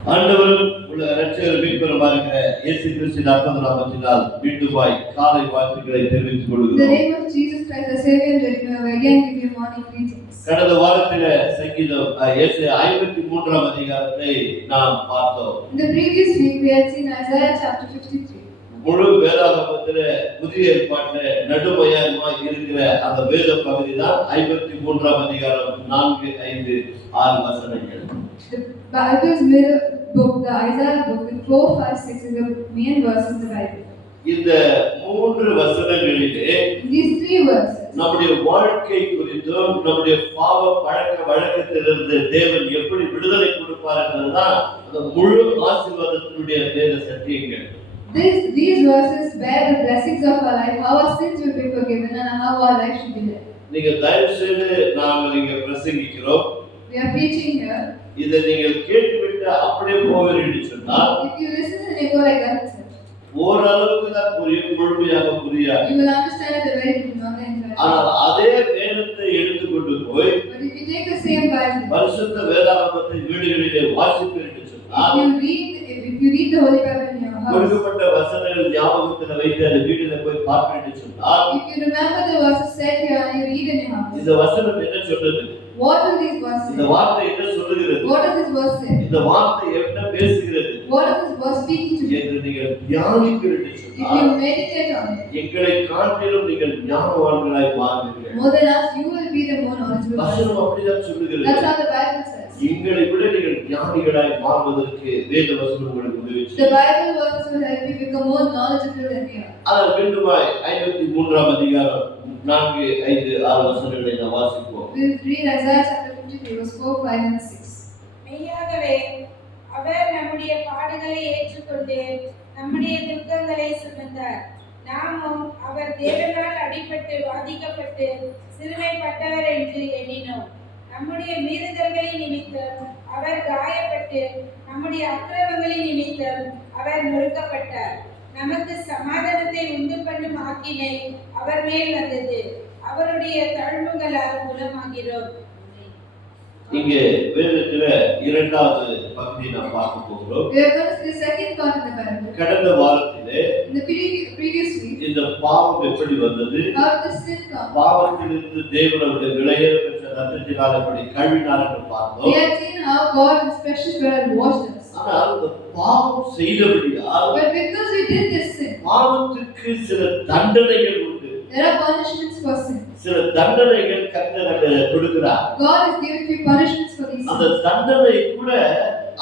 ஆண்டவரும் உள்ள இரட்சகர் மீட்பருமாய் இருக்கிற இயேசு கிறிஸ்துவின் அற்புத நாமத்தினால் மீண்டுமாய் காலை வாழ்த்துக்களை தெரிவித்துக் கொள்கிறோம். In the name of Jesus Christ, the Savior and Redeemer, we again give you morning greetings. கடந்த வாரத்திலே சங்கீதம் 53ஆம் அதிகாரத்தை நாம் பார்த்தோம். In the previous week, we had seen Isaiah chapter 53. முழு வேதாகமத்திலே புதிய ஏற்பாட்டிலே நடுமையமாய் இருக்கிற அந்த வேத பகுதி தான் 53ஆம் அதிகாரம் 4, 5, 6 வசனங்கள். The Bible's middle book, the Isaiah book, in 4, 5, 6 is the main verses of the Bible. இந்த மூன்று வசனங்களிலே These three verses நம்முடைய வாழ்க்கை குறித்தும் நம்முடைய பாவ பழக்க வழக்கத்திலிருந்து தேவன் எப்படி விடுதலை கொடுப்பார் என்பதுதான் அந்த முழு ஆசீர்வாதத்தினுடைய வேத சத்தியங்கள். These verses bear the blessings of our life, how our sins will be forgiven and how our life should be lived. நீங்க தயவு செய்து நாங்கள் இங்க பிரசங்கிக்கிறோம். We are preaching here. இதை நீங்கள் கேட்டுவிட்டு அப்படியே போவீர்கள் சொன்னால் If you listen and you go like that, ஓரளவுக்கு தான் புரியும், முழுமையாக புரியாது. you will understand it very well. ஆனால் அதே வேதத்தை எடுத்துக்கொண்டு போய் But if you take the same Bible, பரிசுத்த வேதாகமத்தை வீடுகளிலே வாசிப்பீர்கள் சொன்னால் if you read the Holy Bible in your house, கொடுக்கப்பட்ட வசனங்கள் ஞாபகத்தில் வைத்து அந்த வீட்டிலே போய் பார்ப்பீர்கள் சொன்னால் if you remember the verses said here and you read in your house, இந்த வசனம் என்ன சொல்றது? what do these verses இந்த say? வார்த்தை என்ன சொல்லுகிறது? What does this verse say? இந்த வார்த்தை என்ன பேசுகிறது? What is this verse speaking to you? என்று நீங்கள் தியானிப்பீர்கள் If சொன்னால் you meditate on it, எங்களை காட்டிலும் நீங்கள் ஞானவான்களாய் மாறுவீர்கள். more than us, you will be the more knowledgeable. வசனம் அப்படிதான் சொல்லுகிறது. That's how the Bible says. எங்களை விட நீங்கள் ஞானிகளாய் மாறுவதற்கு வேத வசனம் உங்களுக்கு உதவி The செய்யும். Bible verses will help you become more knowledgeable than we are. ஆனால் மீண்டுமாய் 53ஆம் அதிகாரம் 4, 5, 6 வசனங்களை நாம் வாசிப்போம். We'll read Isaiah chapter 53, verse 4, 5 and 6. மெய்யாகவே அவர் நம்முடைய பாடுகளை ஏற்றுக்கொண்டு நம்முடைய துக்கங்களை சுமந்தார். நாமும் அவர் தேவனால் அடிபட்டு வாதிக்கப்பட்டு சிறுமைப்பட்டவர் என்று எண்ணினோம். நம்முடைய மீறுதல்களின் நிமித்தம் அவர் காயப்பட்டு நம்முடைய அக்கிரமங்களின் நிமித்தம் அவர் நொறுக்கப்பட்டார். நமக்கு சமாதானத்தை உண்டு பண்ணும் ஆக்கினை அவர் மேல் வந்தது. அவருடைய தழும்புகளால் குணமாகிறோம். இங்கே வேதத்துல இரண்டாவது பகுதியை நாம் பார்க்க போகிறோம். We are going to see the second part of the Bible. கடந்த வாரத்திலே In the previous week, இந்த பாவம் எப்படி வந்தது? how did the sin come? பாவத்திலிருந்து தேவனுடைய விலையேற பெற்ற ரத்தத்தினால் எப்படி கழுவினார் என்று We பார்த்தோம். had seen how God in precious blood washed us. ஆனால் அந்த பாவம் செய்தபடியால் But because we did this sin, பாவத்துக்கு சில தண்டனைகள் உண்டு. there are punishments for sin. சில தண்டனைகள் கர்த்தர் கொடுக்கிறார். God is giving you punishments for these அந்த sins. தண்டனை கூட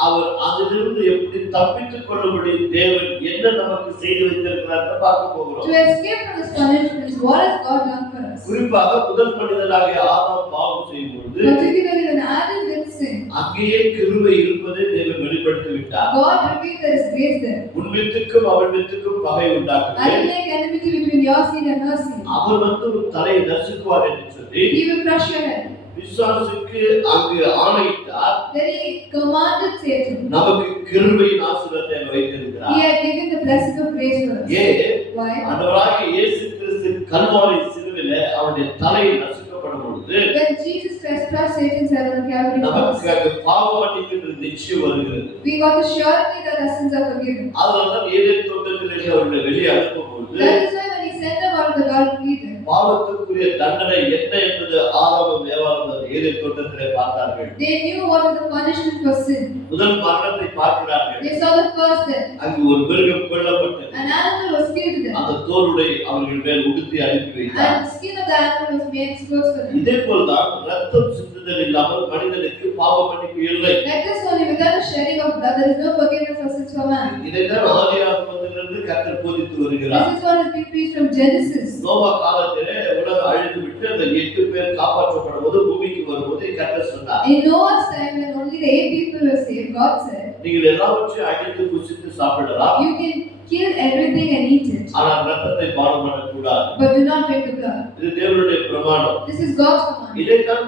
அவர் அதிலிருந்து எப்படி தப்பித்துக் கொள்ளும்படி தேவன் என்ன நமக்கு செய்து வைத்திருக்கிறார் பார்க்க போகிறோம். To escape from this punishments, what has God done for us? குறிப்பாக முதல் மனிதனாகிய ஆதாம் பாவம் செய்யும் பொழுது Particularly when Adam did sin, அங்கேயே கிருபை இருப்பதை தேவன் வெளிப்படுத்தி விட்டார். God revealed there is grace there. உன் வித்துக்கும் அவன் வித்துக்கும் பகை I will உண்டாக்குவேன். make enmity between your seed and her seed. அவர் உன் தலையை நசுக்குவார் என்று சொல்லி He will crush your head. விசுவாசுக்கு அங்கு ஆணையிட்டார். Then he commanded Satan. நமக்கு கிருபையின் ஆசீர்வாதத்தை வைத்திருக்கிறார். He had given the blessing of grace for us. ஏன்? Why? ஆண்டவராகிய இயேசு கிறிஸ்து கல்வாரி சிலுவையிலே அவருடைய தலையை நசுக்கப்படும் பொழுது When Jesus Christ crushed Satan's head on Calvary cross, நமக்கு பாவ மன்னிப்பு நிச்சயம் வருகிறது. we got the surety that our sins are forgiven. அதனால்தான் ஏதேன் தோட்டத்திலே அவர்களை வெளியே அனுப்பும் பொழுது That is why when he sent them out of the Garden of Eden, பாவத்துக்குரிய தண்டனை என்ன என்பது ஆதாமும் ஏவாளும் ஏதேன் தோட்டத்திலே பார்த்தார்கள். they knew what was the punishment for sin. முதல் மரணத்தை பார்க்கிறார்கள். They saw the first death. அங்கு ஒரு மிருகம் கொல்லப்பட்டது. An animal was killed there. அந்த தோலுடை அவர்கள் மேல் உடுத்தி அனுப்பி வைத்தார். And the skin of the animal was made clothes for them. இதே போல்தான் ரத்தம் சிந்துதல் இல்லாமல் மனிதனுக்கு பாவ மன்னிப்பு இல்லை. Like this only, without the shedding of blood, there is no forgiveness of sins for man. இதைத்தான் ஆதியாகமத்திலிருந்து கர்த்தர் போதித்து வருகிறார். This is what has been preached from Genesis. Noah காலத்திலே உலகம் அழிந்து விட்டு அந்த 8 பேர் காப்பாற்றப்படும் போது பூமிக்கு வரும்போது கர்த்தர் சொன்னார். In Noah's time, when only the 8 people were saved, God said, நீங்கள் எல்லாவற்றையும் அடித்து புசித்து சாப்பிடலாம். you can kill everything and eat it, ஆனால் ரத்தத்தை பானம் பண்ணக்கூடாது. but do not drink the blood. இது தேவனுடைய பிரமாணம். This is God's command. இதைத்தான்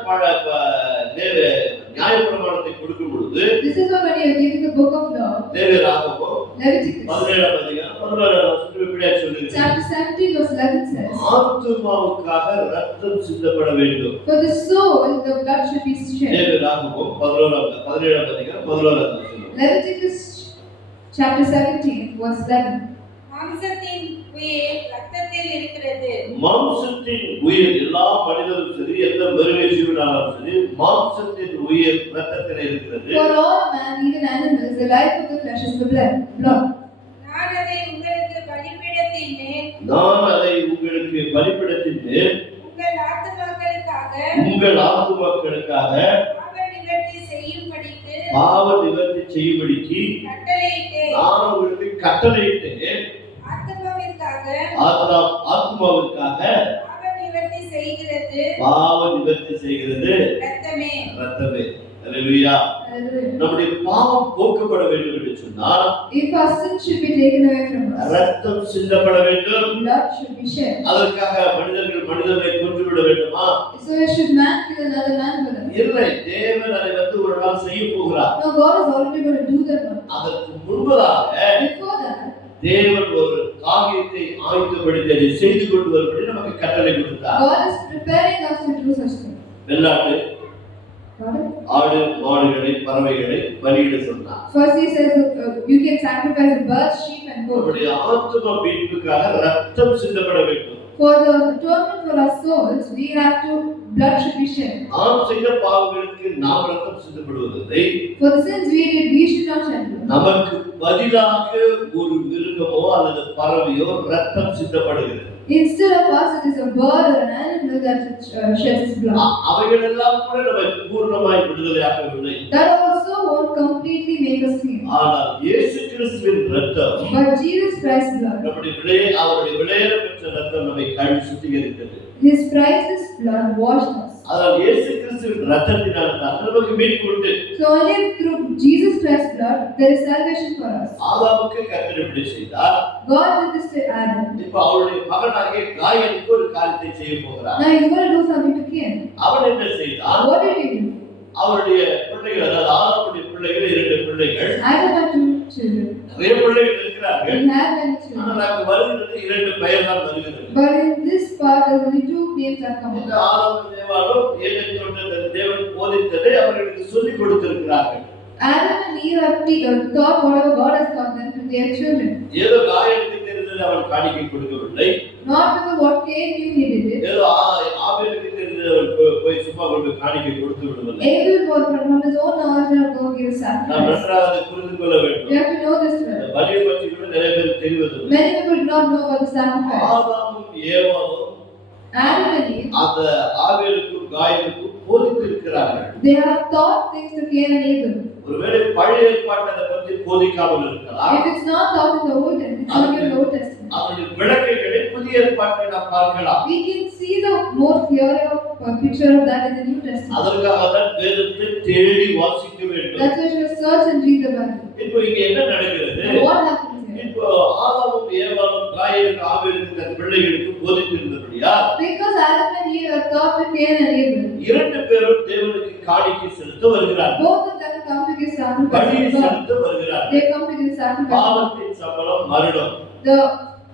நியாயப்பிரமாணத்தை கொடுக்கும் பொழுது This is what when you are giving the book of law, லேவியராகமம் Leviticus, 17ஆம் அதிகாரம் 16ஆம் வசனம் இப்படியே சொல்லுகிறது. chapter 17 verse 11 says, ஆத்துமாவுக்காக ரத்தம் சிந்தப்பட வேண்டும். for the soul the blood should be shed. லேவியராகமம் 17ஆம் அதிகாரம் 11ஆம் வசனம். Leviticus chapter 17 verse 11. மாம்சத்தின் உயிர் ரத்தத்தில் இருக்கிறது. மாம்சத்தின் உயிர் எல்லா மனிதரும் சரி, எந்த மிருக ஜீவனாலும் சரி, மாம்சத்தின் உயிர் ரத்தத்தில் இருக்கிறது. For all man, even animals, the life of the flesh is the blood. நான் அதை உங்களுக்கு பலிபீடத்தின் மேல் உங்கள் ஆத்துமாக்களுக்காக பாவ நிவர்த்தி செய்யும்படிக்கு கட்டளையிட்டேன். நான் உங்களுக்கு கட்டளையிட்டேன். ஆத்மாவுக்காக பாவ நிவர்த்தி செய்கிறது ரத்தமே. அல்லேலூயா. நம்முடைய பாவம் போக்கப்பட வேண்டும் என்று சொன்னால், if our sin should be taken away from us, ரத்தம் சிந்தப்பட வேண்டும். blood should be shed. அதற்காக மனிதர்களை கொன்றுவிட வேண்டுமா? So should man kill another man for them? இல்லை, தேவன் அதை ஒரு நாள் செய்ய போகிறார். No, God is already going to do that one. அதற்கு முன்பதாக Before that, தேவன் ஒரு காரியத்தை ஆயத்தப்படுத்தி அதை செய்து கொண்டு வரும்படி நமக்கு கட்டளை கொடுத்தார். God is preparing us to do such things. வெள்ளாட்டு, ஆடு, மாடுகளை, பறவைகளை பலியிட சொன்னார். First he says you can sacrifice birds, sheep and goats. நம்முடைய ஆத்தும மீட்புக்காக ரத்தம் சிந்தப்பட வேண்டும். For the atonement for our souls, we have to blood should be shed. நாம் செய்த பாவங்களுக்கு நாம் ரத்தம் சிந்தப்படுவதில்லை. For the sins we did, we should not shed blood. நமக்கு பதிலாக ஒரு மிருகமோ அல்லது பறவையோ ரத்தம் சிந்தப்படுகிறது. Instead of us, it is a bird or an animal that sheds its blood. அவைகள் எல்லாம் கூட நம்மை பூர்ணமாய் விடுதலையாக்கவில்லை. That also won't completely make us clean. ஆனால் இயேசு கிறிஸ்துவின் ரத்தம், But Jesus Christ's blood, அவருடைய விலையேற பெற்ற ரத்தம் நம்மை கழுவி சுத்திகரித்தது. His priceless blood washed us. அதனால் இயேசு கிறிஸ்துவின் ரத்தத்தினால் தான் நமக்கு மீட்பு உண்டு. So only through Jesus Christ's blood there is salvation for us. ஆதாமுக்கு கர்த்தர் இப்படி செய்தார். God did this to Adam. இப்போ அவருடைய மகனாகிய காயனுக்கு ஒரு காரியத்தை செய்ய போகிறார். Now he's going to do something to Cain. அவன் என்ன செய்தான்? What did he do? அவருடைய பிள்ளைகள், அதாவது ஆதாமுடைய பிள்ளைகள், 2 பிள்ளைகள். Adam had 2 children. நிறைய பிள்ளைகள் இருக்கிறார்கள். He had many children. ஆனால் அங்கு வருகிறது 2 பெயர் தான் வருகிறது. But in this part there only 2 names are coming. இந்த ஆதாமும் ஏவாளும் ஏதேன் தோட்டத்தில் தேவன் போதித்ததை அவர்களுக்கு சொல்லிக் கொடுத்திருக்கிறார்கள். Adam and Eve have taught whatever God has taught them to their children. ஏதோ காயனுக்கு தெரிந்ததை அவன் காணிக்கை கொடுக்கவில்லை. Not because what Cain knew he did it. ஏதோ ஆபேலுக்கு தெரிந்ததை அவன் போய் சும்மா கொண்டு காணிக்கை கொடுத்து விடவில்லை. Abel was from his own knowledge and go give a நாம் sacrifice. நன்றாக அதை புரிந்து கொள்ள வேண்டும். We have to know this well. பலியை பற்றி கூட நிறைய பேருக்கு தெரிவதில்லை. Many people do not know about the sacrifice. ஆதாமும் ஏவாளும் Adam and Eve, அந்த ஆபேலுக்கும் காயனுக்கும் போதித்திருக்கிறார்கள். they have taught things to Cain and Abel. ஒருவேளை பழைய ஏற்பாட்டை அதை பற்றி போதிக்காமல் இருக்கலாம். If it's not taught in the Old Testament, it's not in the Old Testament. அதனுடைய விளக்கங்களை புதிய ஏற்பாட்டை நாம் பார்க்கலாம். We can see the more clearer picture of that in the New Testament. அதற்காக தான் வேதத்தை தேடி வாசிக்க வேண்டும். That's why we should search and read the Bible. இப்போ இங்க என்ன நடக்கிறது? What happens here? இப்போ ஆதாமும் ஏவாளும் காயனுக்கு ஆபேலுக்கு தன் பிள்ளைகளுக்கு போதித்திருந்தபடியா, Because Adam and Eve are taught to Cain and Abel. 2 பேரும் தேவனுக்கு காணிக்கை செலுத்த வருகிறார்கள். Both of them come to give sacrifice பலி to God. செலுத்த வருகிறார்கள். They come to give sacrifice. பாவத்தின் சம்பளம் மரணம். The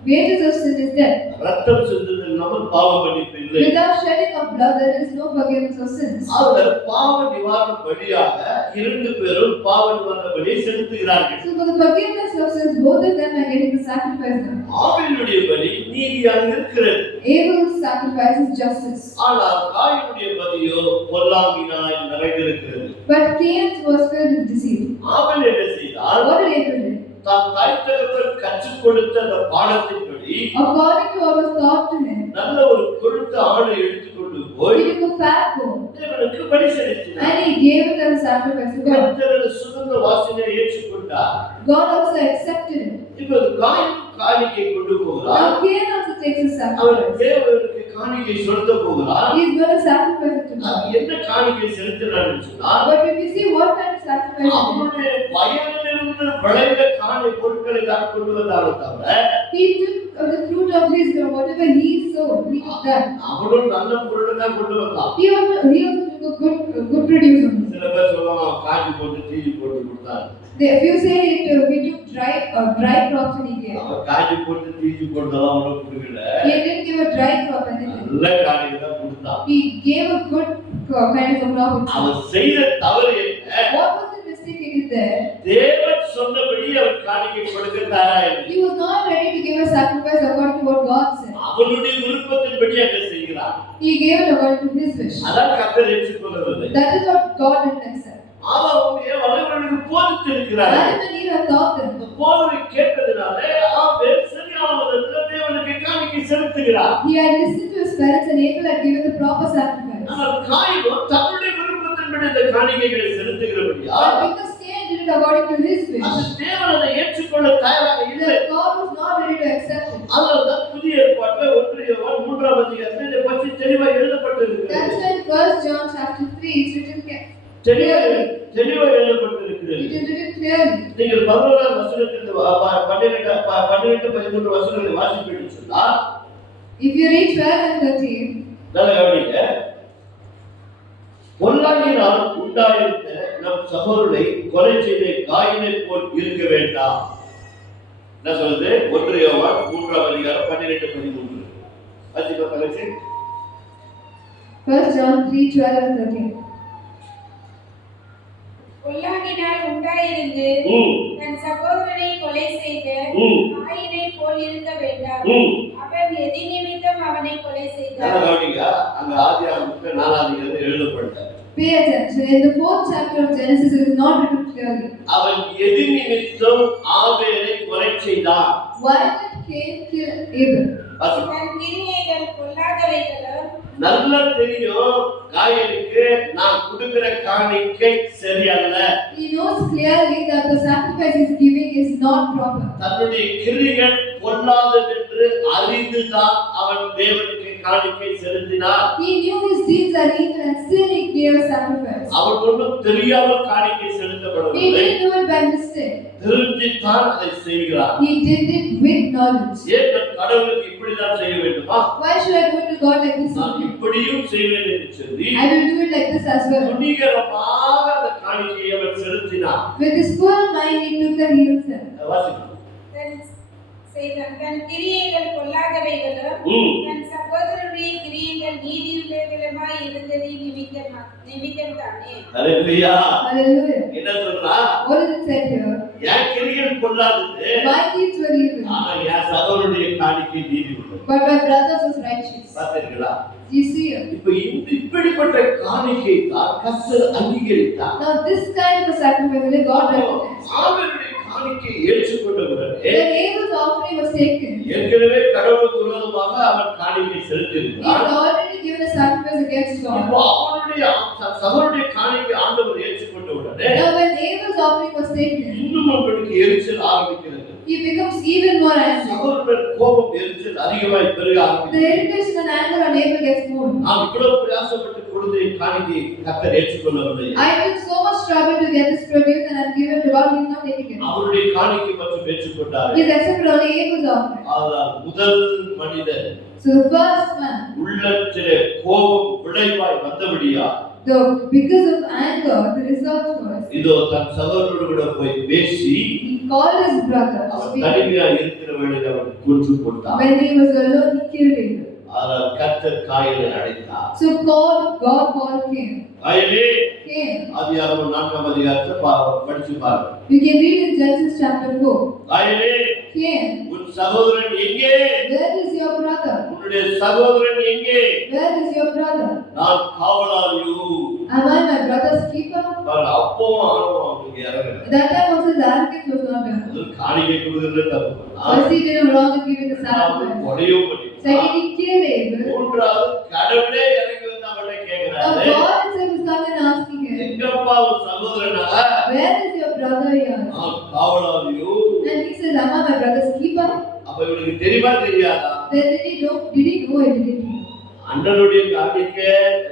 wages of sin is death. ரத்தம் சிந்துதல் இல்லாமல் பாவ மன்னிப்பு இல்லை. Without shedding of blood, there is no forgiveness of sins. அவர் பாவ நிவாரண பலியாக 2 பேரும் பாவ நிவாரண பலியை செலுத்துகிறார்கள். So for the forgiveness of sins, both of them are getting the sacrifice now. ஆபேலுடைய பலி நீதியாக இருக்கிறது. Abel's sacrifice is justice. ஆனால் காயனுடைய பலியோ பொல்லாங்கினாய் நிறைந்திருக்கிறது. But Cain's was filled with deceit. ஆபேல் என்ன செய்தார்? What did Abel do? தான் தாய் தகப்பன் கற்றுக் கொடுத்த அந்த பாடத்தின்படி According to what was taught to him, நல்ல ஒரு கொழுத்த ஆடை எடுத்துக்கொண்டு போய் he took a fat goat தேவனுக்கு பலி செலுத்தினார். and he gave it as a sacrifice to God. கர்த்தரது சுகந்த வாசனை ஏற்றுக்கொண்டார். God also accepted it. இப்போ காயின் காணிக்கை கொண்டு போகிறார். Now Cain also takes a our sacrifice. தேவனுக்கு காணிக்கை செலுத்த போகிறார். He is going to sacrifice it to God. என்ன காணிக்கை செலுத்தினார்னு சொன்னால், But if you see what kind of sacrifice he did, அவருடைய வயலிலிருந்து விளைந்த காணி பொருட்களை தான் கொண்டு வந்தாரே தவிர, he took the fruit of his ground, whatever he sowed, he took that. அவரும் நல்ல பொருளை தான் கொண்டு வந்தான். He also took a good produce on it. சில பேர் சொல்லுவாங்க காஞ்சி போட்டு தீஜி போட்டு கொடுத்தாரு. If you say it, we took dry crops and he gave. அவர் காஞ்சி போட்டு தீஜி போட்டதெல்லாம் அவ்வளவு கொடுக்கல. He didn't give a dry crop anything. நல்ல காணிக்கை தான் கொடுத்தான். He gave a good kind of a crop. அவர் செய்த தவறு என்ன? What was the mistake seated there, தேவன் சொன்னபடி அவன் காணிக்கை கொடுக்க தயாராயில்லை. he was not ready to give a sacrifice according to what God said. அவனுடைய விருப்பத்தின்படி அங்க செய்கிறான். He gave it according to his wish. அதான் கர்த்தர் ஏற்றுக்கொள்ளவில்லை. That is what God didn't accept. ஆமாவுடைய அவர்களுக்கு போதித்திருக்கிறார். Adam and Eve have taught them. அந்த போதனை கேட்டதினாலே ஆபேல் சரியான விதத்தில் தேவனுக்கு காணிக்கை செலுத்துகிறார். He had listened to his parents and Abel had given the proper sacrifice. ஆனால் காயினோ தன்னுடைய விருப்பத்தின்படி இந்த காணிக்கைகளை செலுத்துகிறபடியால் But because Cain did it according to his wish, அந்த தேவன் அதை ஏற்றுக்கொள்ள தயாராக இல்லை. that God was not ready to accept it. அதனால்தான் புதிய ஏற்பாட்டில் 1 யோவான் 3ஆம் அதிகாரத்தில் இதை பற்றி தெளிவாக எழுதப்பட்டிருக்கிறது. That's when 1 John chapter 3 is written தெளிவாக எழுதப்பட்டிருக்கிறது. It is written clearly. நீங்கள் 11ஆம் வசனத்திலிருந்து 12 13 வசனங்களை வாசிப்பீர்கள் சொன்னால், If you read 12 and 13, நல்லா கவனிங்க. பொல்லாங்கினால் உண்டாயிருந்த நம் சகோதரனை கொலை செய்த காயினை போல் இருக்க வேண்டாம். என்ன சொல்றது? 1 யோவான் 3ஆம் அதிகாரம் 12 13. வாசிப்பா கலெக்ஷன். 1 John 3 12 and 13. பொல்லாங்கினால் உண்டாயிருந்து தன் சகோதரனை கொலை செய்த காயினை போல் இருக்க வேண்டாம். அவன் எதி நிமித்தம் அவனை கொலை செய்தான். கவனிங்க. அங்க ஆதியாகமம் 4ஆம் அதிகாரத்தில் எழுதப்பட்டது. Pay attention. In the 4th chapter of Genesis, it is not written clearly. அவன் எதி நிமித்தம் ஆபேலை கொலை செய்தான். Why did Cain kill Abel? தன் கிரியைகள் பொல்லாதவைகளும் நல்லா தெரியும் காயனுக்கு நான் கொடுக்கிற காணிக்கை சரியல்ல. He knows clearly that the sacrifice he is giving is not proper. தன்னுடைய கிரியைகள் பொல்லாதது என்று அறிந்துதான் அவன் தேவனுக்கு காணிக்கை செலுத்தினான். He knew his deeds are evil and still he gave a sacrifice. அவன் ஒன்றும் தெரியாமல் காணிக்கை He செலுத்தப்படவில்லை. didn't do it by mistake. தெரிஞ்சுதான் அதை செய்கிறான். He did it with knowledge. ஏன் நான் கடவுளுக்கு இப்படிதான் செய்ய வேண்டுமா? Why should I do it to God like this? நான் இப்படியும் செய்வேன் என்று சொல்லி I will do it like this as well. துணிகரமாக அந்த காணிக்கையை அவன் செலுத்தினான். With his full mind, he took the heel step. வாசிப்போம். தன் கிரியைகள் பொல்லாதவைகளும் தன் சகோதரனுடைய கிரியைகள் நீதியுள்ளவைகளுமாய் இருந்ததை நிமித்தம் தானே. ஹalleluya. Hallelujah. என்ன சொல்றா? What is it said here? என் கிரியைகள் பொல்லாதது. My deeds were evil, ஆனா என் சகோதரனுடைய காணிக்கை நீதி உள்ளது. but my brothers was righteous. பார்த்தீர்களா? You see here. இப்போ இப்படிப்பட்ட காணிக்கை தான் கர்த்தர் அங்கீகரித்தார். Now this kind of a sacrifice only God recognized. ஆபேலுடைய காணிக்கை ஏற்றுக்கொண்ட உடனே When Abel's offering was taken, ஏற்கனவே கடவுளுக்கு விரோதமாக அவன் காணிக்கை he செலுத்தியிருக்கிறான். had already given a sacrifice against இப்போ God. அவனுடைய சகோதரனுடைய காணிக்கை ஆண்டவர் ஏற்றுக்கொண்ட உடனே Now when Abel's offering was taken, இன்னும் அவனுக்கு எரிச்சல் ஆரம்பிக்கிறது. he becomes even more angry. சகோதரன் கோபம் எரிச்சல் அதிகமாய் பெருக The ஆரம்பிக்கிறது. irritation and anger on Abel gets more. நாம் இவ்வளவு பிரயாசப்பட்டு கொடுத்த காணிக்கை கர்த்தர் ஏற்றுக்கொள்ளவில்லை. I took so much trouble to get this produce and I'm given to God, he is not taking it. அவருடைய காணிக்கை மற்றும் ஏற்றுக்கொண்டார். He has accepted only Abel's offering. ஆனால் முதல் மனிதன் So the first man, உள்ளத்திலே கோபம் விளைவாய் வந்தபடியா because of anger, the result was இதோ தன் சகோதரனோடு கூட போய் பேசி he called his brother to அவன் speak. தனிமையா இருக்கிற வேளையில் அவன் கொன்று போட்டான். When he was alone, he killed Abel. ஆனால் கர்த்தர் காயலை அழைத்தார். So God called Cain. காயலே Cain. ஆதியாகமம் 4ஆம் அதிகாரத்தை படிச்சு பாருங்க. You can read in Genesis chapter 4. காயலே Cain, உன் சகோதரன் எங்கே? where is your brother? உன்னுடைய சகோதரன் எங்கே? Where is your brother? நான் காவலாளியோ. Am I my brother's keeper? பாருங்க, அப்பவும் ஆணவம் அவனுக்கு இறங்கல. That time also the arrogance was not there. அது காணிக்கை கொடுக்கறது தப்பு. First he did wrong in giving the sacrifice. கொலையும் பண்ணிட்டான். Second he killed Abel. மூன்றாவது கடவுளே இறங்கி வந்து அவனை Now கேட்கிறாரு. God himself is coming and asking him, எங்கப்பா உன் சகோதரனா? where is your brother here? நான் காவலாளியோ. And he says, am I my brother's keeper? அப்ப இவனுக்கு தெரியுமா தெரியாதா? Then did he know it? Did he? அண்ணனுடைய காணிக்கை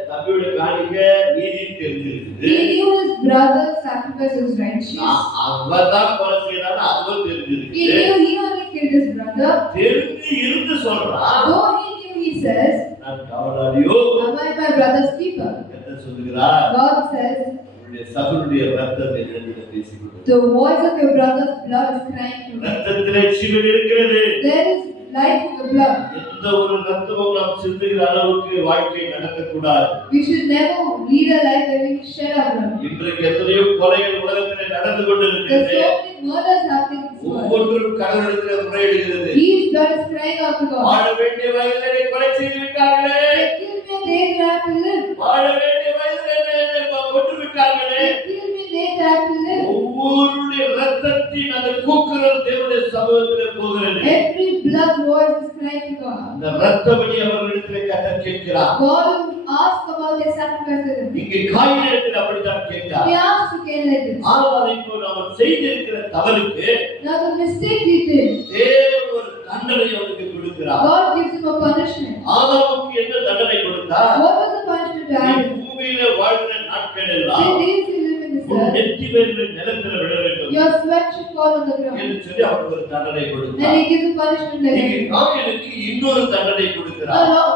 தம்பியுடைய காணிக்கை நீதி தெரிஞ்சிருக்குது. He knew his brother's sacrifice was righteous. அவன் தான் கொலை செய்தான்னு அதுவும் He தெரிஞ்சிருக்கு. knew he only killed his brother. தெரிஞ்சு இருந்து சொல்றான். Though he knew, he says, நான் காவலாளியோ. am I my brother's keeper? என்ன சொல்லுகிறார்? God says, உன்னுடைய சகோதரனுடைய ரத்தத்தை என்னிடம் பேசிக்கொண்டு. the voice of your brother's blood is crying to me. ரத்தத்திலே ஜீவன் இருக்கிறது. There is life in the blood. எந்த ஒரு ரத்தமும் நாம் சிந்துகிற அளவுக்கு வாழ்க்கை நடக்கக்கூடாது. We should never lead a life where we shed our blood. இன்றைக்கு எத்தனையோ கொலைகள் உலகத்திலே நடந்து There's கொண்டிருக்கிறது. so many murders happening in this world. ஒவ்வொன்றும் கடவுளிடத்திலே முறையிடுகிறது. Each blood is crying out to God. வாழ வேண்டிய வயதிலே கொலை செய்து விட்டார்களே. They kill me, they have to live. வாழ வேண்டிய வயதிலே கொன்று விட்டார்களே. They kill me, they have to live. ஒவ்வொருடைய ரத்தத்தின் அந்த கூக்குரல் தேவனுடைய சமூகத்திலே போகிறது. Every blood voice is crying to God. அந்த ரத்தபடி அவர்களிடத்திலே கர்த்தர் கேட்கிறார். God will ask about their sacrifices. இங்கே காயினிடத்தில் அப்படித்தான் கேட்டார். He asked to Cain like this. ஆனால் இப்போ நாம் செய்திருக்கிற தவறுக்கு Now the mistake he did, தேவன் ஒரு தண்டனை அவனுக்கு கொடுக்கிறார். God gives him a punishment. ஆதாமுக்கு என்ன தண்டனை கொடுத்தார்? What was the punishment to நீ Adam? பூமியிலே வாழ்கிற நாட்கள் எல்லாம் The days you live in this உன் earth, நெற்றி வேர்வை நிலத்தில் விழ வேண்டும் your sweat should fall on the ground. என்று சொல்லி அவனுக்கு ஒரு தண்டனை And கொடுத்தார். he gives a punishment like இங்கே this. காயினுக்கு இன்னொரு தண்டனை கொடுக்கிறார். Now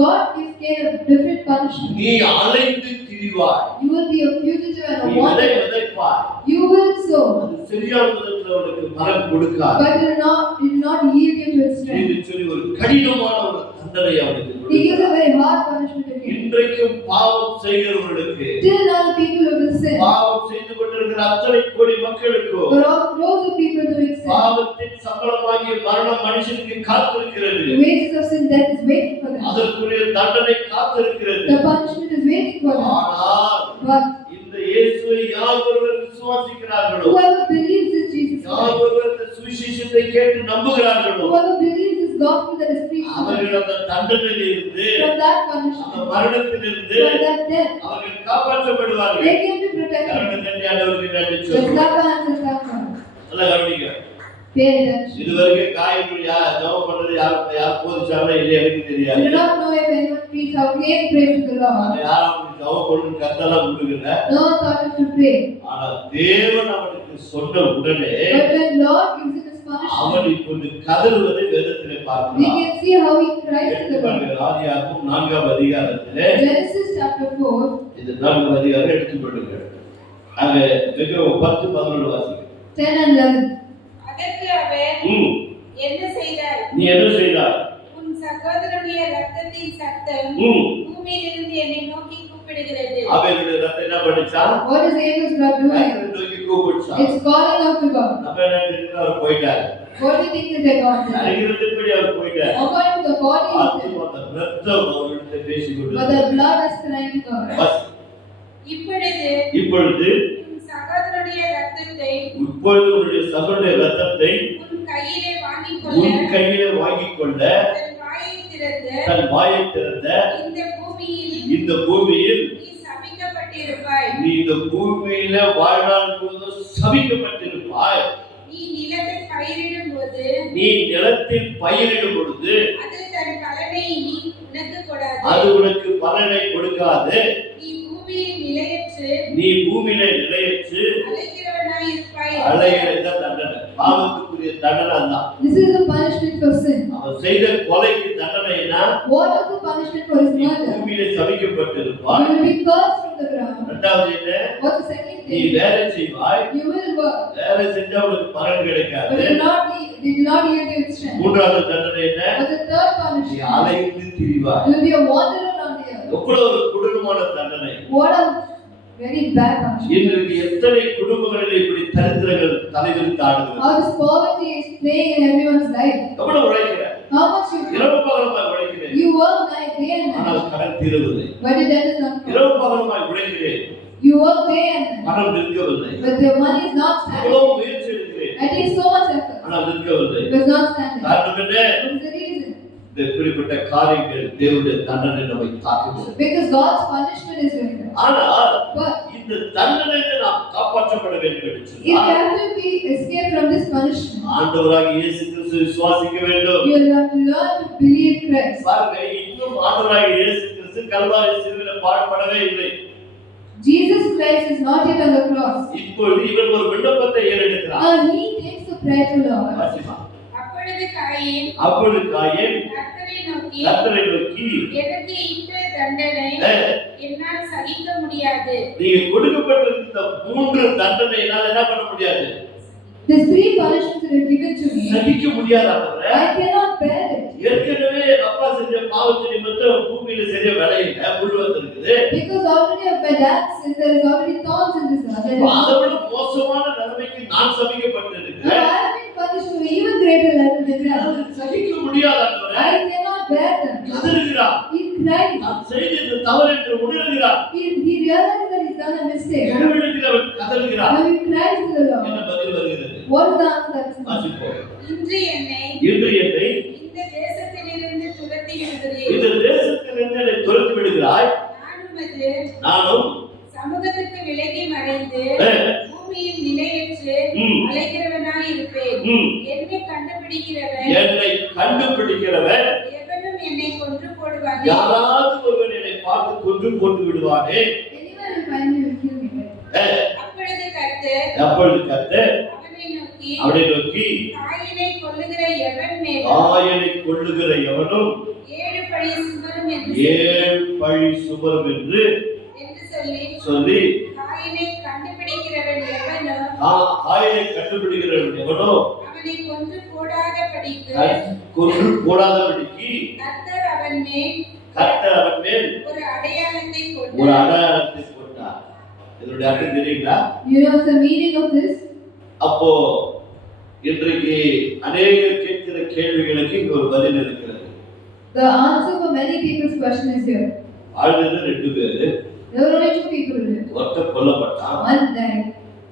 God gives Cain a different punishment. நீ அலைந்து திரிவாய். You will be a fugitive and நீ a wanderer. விதைப்பாய். You will sow, அது சரியான விதத்தில் அவனுக்கு பலன் கொடுக்காது. but it will not yield you to its strength. என்று சொல்லி ஒரு கடினமான ஒரு தண்டனை அவனுக்கு He gives கொடுக்கிறார். a very hard punishment to Cain. இன்றைக்கும் பாவம் செய்கிறவர்களுக்கு Till now the people who will sin, பாவம் செய்து கொண்டிருக்கிற அத்தனை கோடி மக்களுக்கும் but all those of people doing sin, பாவத்தின் சம்பளமாகிய மரணம் மனுஷனுக்கு காத்திருக்கிறது. the wages of sin, death is waiting for them. அதற்குரிய தண்டனை காத்திருக்கிறது. The punishment is waiting for them. ஆனால் But இந்த இயேசுவை யார் ஒருவர் விசுவாசிக்கிறார்களோ, whoever believes this Jesus யார் Christ, ஒருவர் இந்த சுவிசேஷத்தை கேட்டு நம்புகிறார்களோ, whoever believes this gospel that is preached to them, அவர்கள் அந்த தண்டனையிலிருந்து, from that அந்த punishment, மரணத்திலிருந்து from that death, அவர்கள் காப்பாற்றப்படுவார்கள். they can be protected. கருணை தண்ணி ஆண்டவருக்கு நன்றி Just சொல்லுவோம். clap our hands and thank God. நல்லா கவனிங்க. Pay attention. இதுவரைக்கும் காயங்கள் ஜெபம் பண்றது யார் போதிச்சாங்களோ இல்லையா எனக்கு I தெரியாது. do not know if anyone preached how Cain prayed to the Lord. யாரும் ஜெபம் பண்ணு கத்தெல்லாம் கொடுக்கல. No one taught him to pray. ஆனா தேவன் அவனுக்கு சொன்ன உடனே But when Lord gives him his punishment, அவன் இப்பொழுது கதறுவதை வேதத்திலே we பார்க்கலாம். can see how he cries to the Lord. ஆதியாகமம் 4ஆம் அதிகாரத்திலே Genesis chapter 4, இந்த 4ஆம் அதிகாரம் எடுத்துக்கொள்ளுங்கள். அங்க மிகவும் 10-11 வாசிங்க. 10 and 11. அதற்கு அவர் என்ன செய்தார்? நீ என்ன செய்தாய்? உன் சகோதரனுடைய ரத்தத்தின் சத்தம் பூமியிலிருந்து என்னை நோக்கி கூப்பிடுகிறது. ஆபேலுடைய ரத்தம் என்ன பண்ணுச்சா? What is Abel's blood doing? கர்த்தரை நோக்கி கூப்பிடுச்சா? It's calling out to God. நம்ம என்ன நினைக்கிறோம்? அவர் போயிட்டார். What do you think that they got? அறிகிறதுபடி அவர் போயிட்டார். According to the body, அது அந்த ரத்தம் அவர்கிட்ட பேசிக்கொண்டு but the blood is crying to God. இப்பொழுது உன் சகோதரனுடைய ரத்தத்தை இப்பொழுது உன்னுடைய சகோதரனுடைய ரத்தத்தை உன் கையிலே வாங்கிக் உன் கொள்ள கையிலே வாங்கிக் கொள்ள தன் வாயை தன் வாயை திறந்து திறந்த இந்த பூமியில் நீ சபிக்கப்பட்டிருப்பாய். நீ இந்த பூமியில வாழ்நாள் முழுவதும் சபிக்கப்பட்டிருப்பாய். நீ நிலத்தில் பயிரிடும் போது நீ நிலத்தில் பயிரிடும் பொழுது அது தன் பலனை உனக்கு கொடாது. அது உனக்கு பலனை கொடுக்காது. நீ பூமியில் நீ நிலையற்று பூமியில நிலையற்று அலைகிறவனாய் இருப்பாய். அலைகிறத தண்டனை. பாவத்துக்குரிய தண்டனை தான். This is the punishment for sin. அவன் செய்த கொலைக்கு தண்டனைனா What was the punishment for his நீ murder? பூமியில You சபிக்கப்பட்டிருப்பாய். will be cursed from the ground. இரண்டாவது என்ன? What's the second நீ thing? வேலை செய்வாய். You will work, வேலை செஞ்சா உனக்கு பலன் but கிடைக்காது. it will not yield you strength. மூன்றாவது தண்டனை என்ன? But the third நீ punishment, அலைந்து திரிவாய். you will be a wanderer on the earth. எவ்வளவு ஒரு கொடூரமான தண்டனை. What a very bad punishment. இன்றைக்கு எத்தனை குடும்பங்களில் இப்படி தரித்திரங்கள் தலைவிரித்து ஆடுகிறது. How this poverty is playing in everyone's life. எவ்வளவு உழைக்கிற? How much you இரவு பகலுமாய் உழைக்கிறேன். you work night, day and ஆனால் night, கடன் தீரவில்லை. but your debt is not paid. இரவு பகலுமாய் உழைக்கிறேன். You work day and night, பணம் நிற்கவில்லை. but your money is not standing. எவ்வளவு முயற்சி எடுக்கிறேன். I take so much effort, ஆனால் நிற்கவில்லை. but it's not standing. காரணம் என்ன? What is the reason? இந்த இப்படிப்பட்ட காரியங்கள் தேவனுடைய தண்டனை நம்மை தாக்குகிறது. Because God's punishment is very bad. ஆனால் But இந்த தண்டனையில நாம் காப்பாற்றப்பட வேண்டும் என்று if you சொன்னால் have to be escaped from this punishment, ஆண்டவராகிய இயேசு கிறிஸ்துவை விசுவாசிக்க வேண்டும். you will have to learn to believe Christ. பாருங்க, இன்னும் ஆண்டவராகிய இயேசு கிறிஸ்து கல்வாரி சிலுவையில பாடுபடவே இல்லை. Jesus Christ is not yet on the cross. இப்பொழுது இவன் ஒரு விண்ணப்பத்தை ஏறெடுக்கிறான். Now he takes the prayer to Lord. Wasima. அப்பொழுது காயீன் அப்பொழுது காயீன் கர்த்தரை நோக்கி கர்த்தரை நோக்கி எனக்கு இந்த தண்டனை என்னால் சகிக்க முடியாது. நீங்க கொடுக்கப்பட்டிருந்த 3 தண்டனை என்னால என்ன பண்ண முடியாது? These 3 punishments that are given to me, சகிக்க முடியாது ஆண்டவரே. I cannot bear ஏற்கனவே அப்பா செஞ்ச பாவத்தின் நிமித்தம் பூமியில சரியா விளையல, முள் வந்திருக்குது. Because already of my dad's sin, there is already thorns in this earth. அதை விட மோசமான நிலைமைக்கு நான் Now சபிக்கப்பட்டிருக்கிறேன். I have been punished to even greater level than that. அது சகிக்க முடியாத ஆண்டவரே. I cannot bear them. கதறுகிறார். He cried. நான் செய்தது தவறு என்று உணர்கிறார். He realized that he's done a mistake. கடவுளிடத்தில் our கதறுகிறார். Now he cries to the Lord. என்ன பதில் வருகிறது? What is the answer that is? வாசிப்போம். இன்று என்னை இன்று என்னை இந்த தேசத்திலிருந்து துரத்தி விடுகிறேன். இந்த தேசத்திலிருந்து என்னை துரத்தி விடுகிறாய். நானும் சமூகத்துக்கு விலகி மறைந்து பூமியில் நிலையற்று அலைகிறவனாய் இருப்பேன். என்னை கண்டுபிடிக்கிறவன் எவனும் என்னை கொன்று போடுவான். யாராவது ஒருவன் என்னை பார்த்து கொன்று போட்டு விடுவானே. Anyone will find me will kill me. அப்பொழுது கர்த்தர் அவனை நோக்கி காயினை கொல்லுகிற எவனும் 7 பழி சுமரும் என்று சொல்லி காயினை கண்டுபிடிக்கிறவன் எவனோ அவனை கொன்று போடாதபடிக்கு கர்த்தர் அவன் மேல் ஒரு அடையாளத்தை போட்டார். இதனுடைய அர்த்தம் தெரியுங்களா? You know the meaning of this? அப்போ இன்றைக்கு அநேகர் கேட்கிற கேள்விகளுக்கு இங்க ஒரு பதில் இருக்கிறது. The answer for many people's question is here. ஆழ்ந்தது 2 பேரு. There were only 2 people in it. ஒருத்தர் கொல்லப்பட்டான். One died.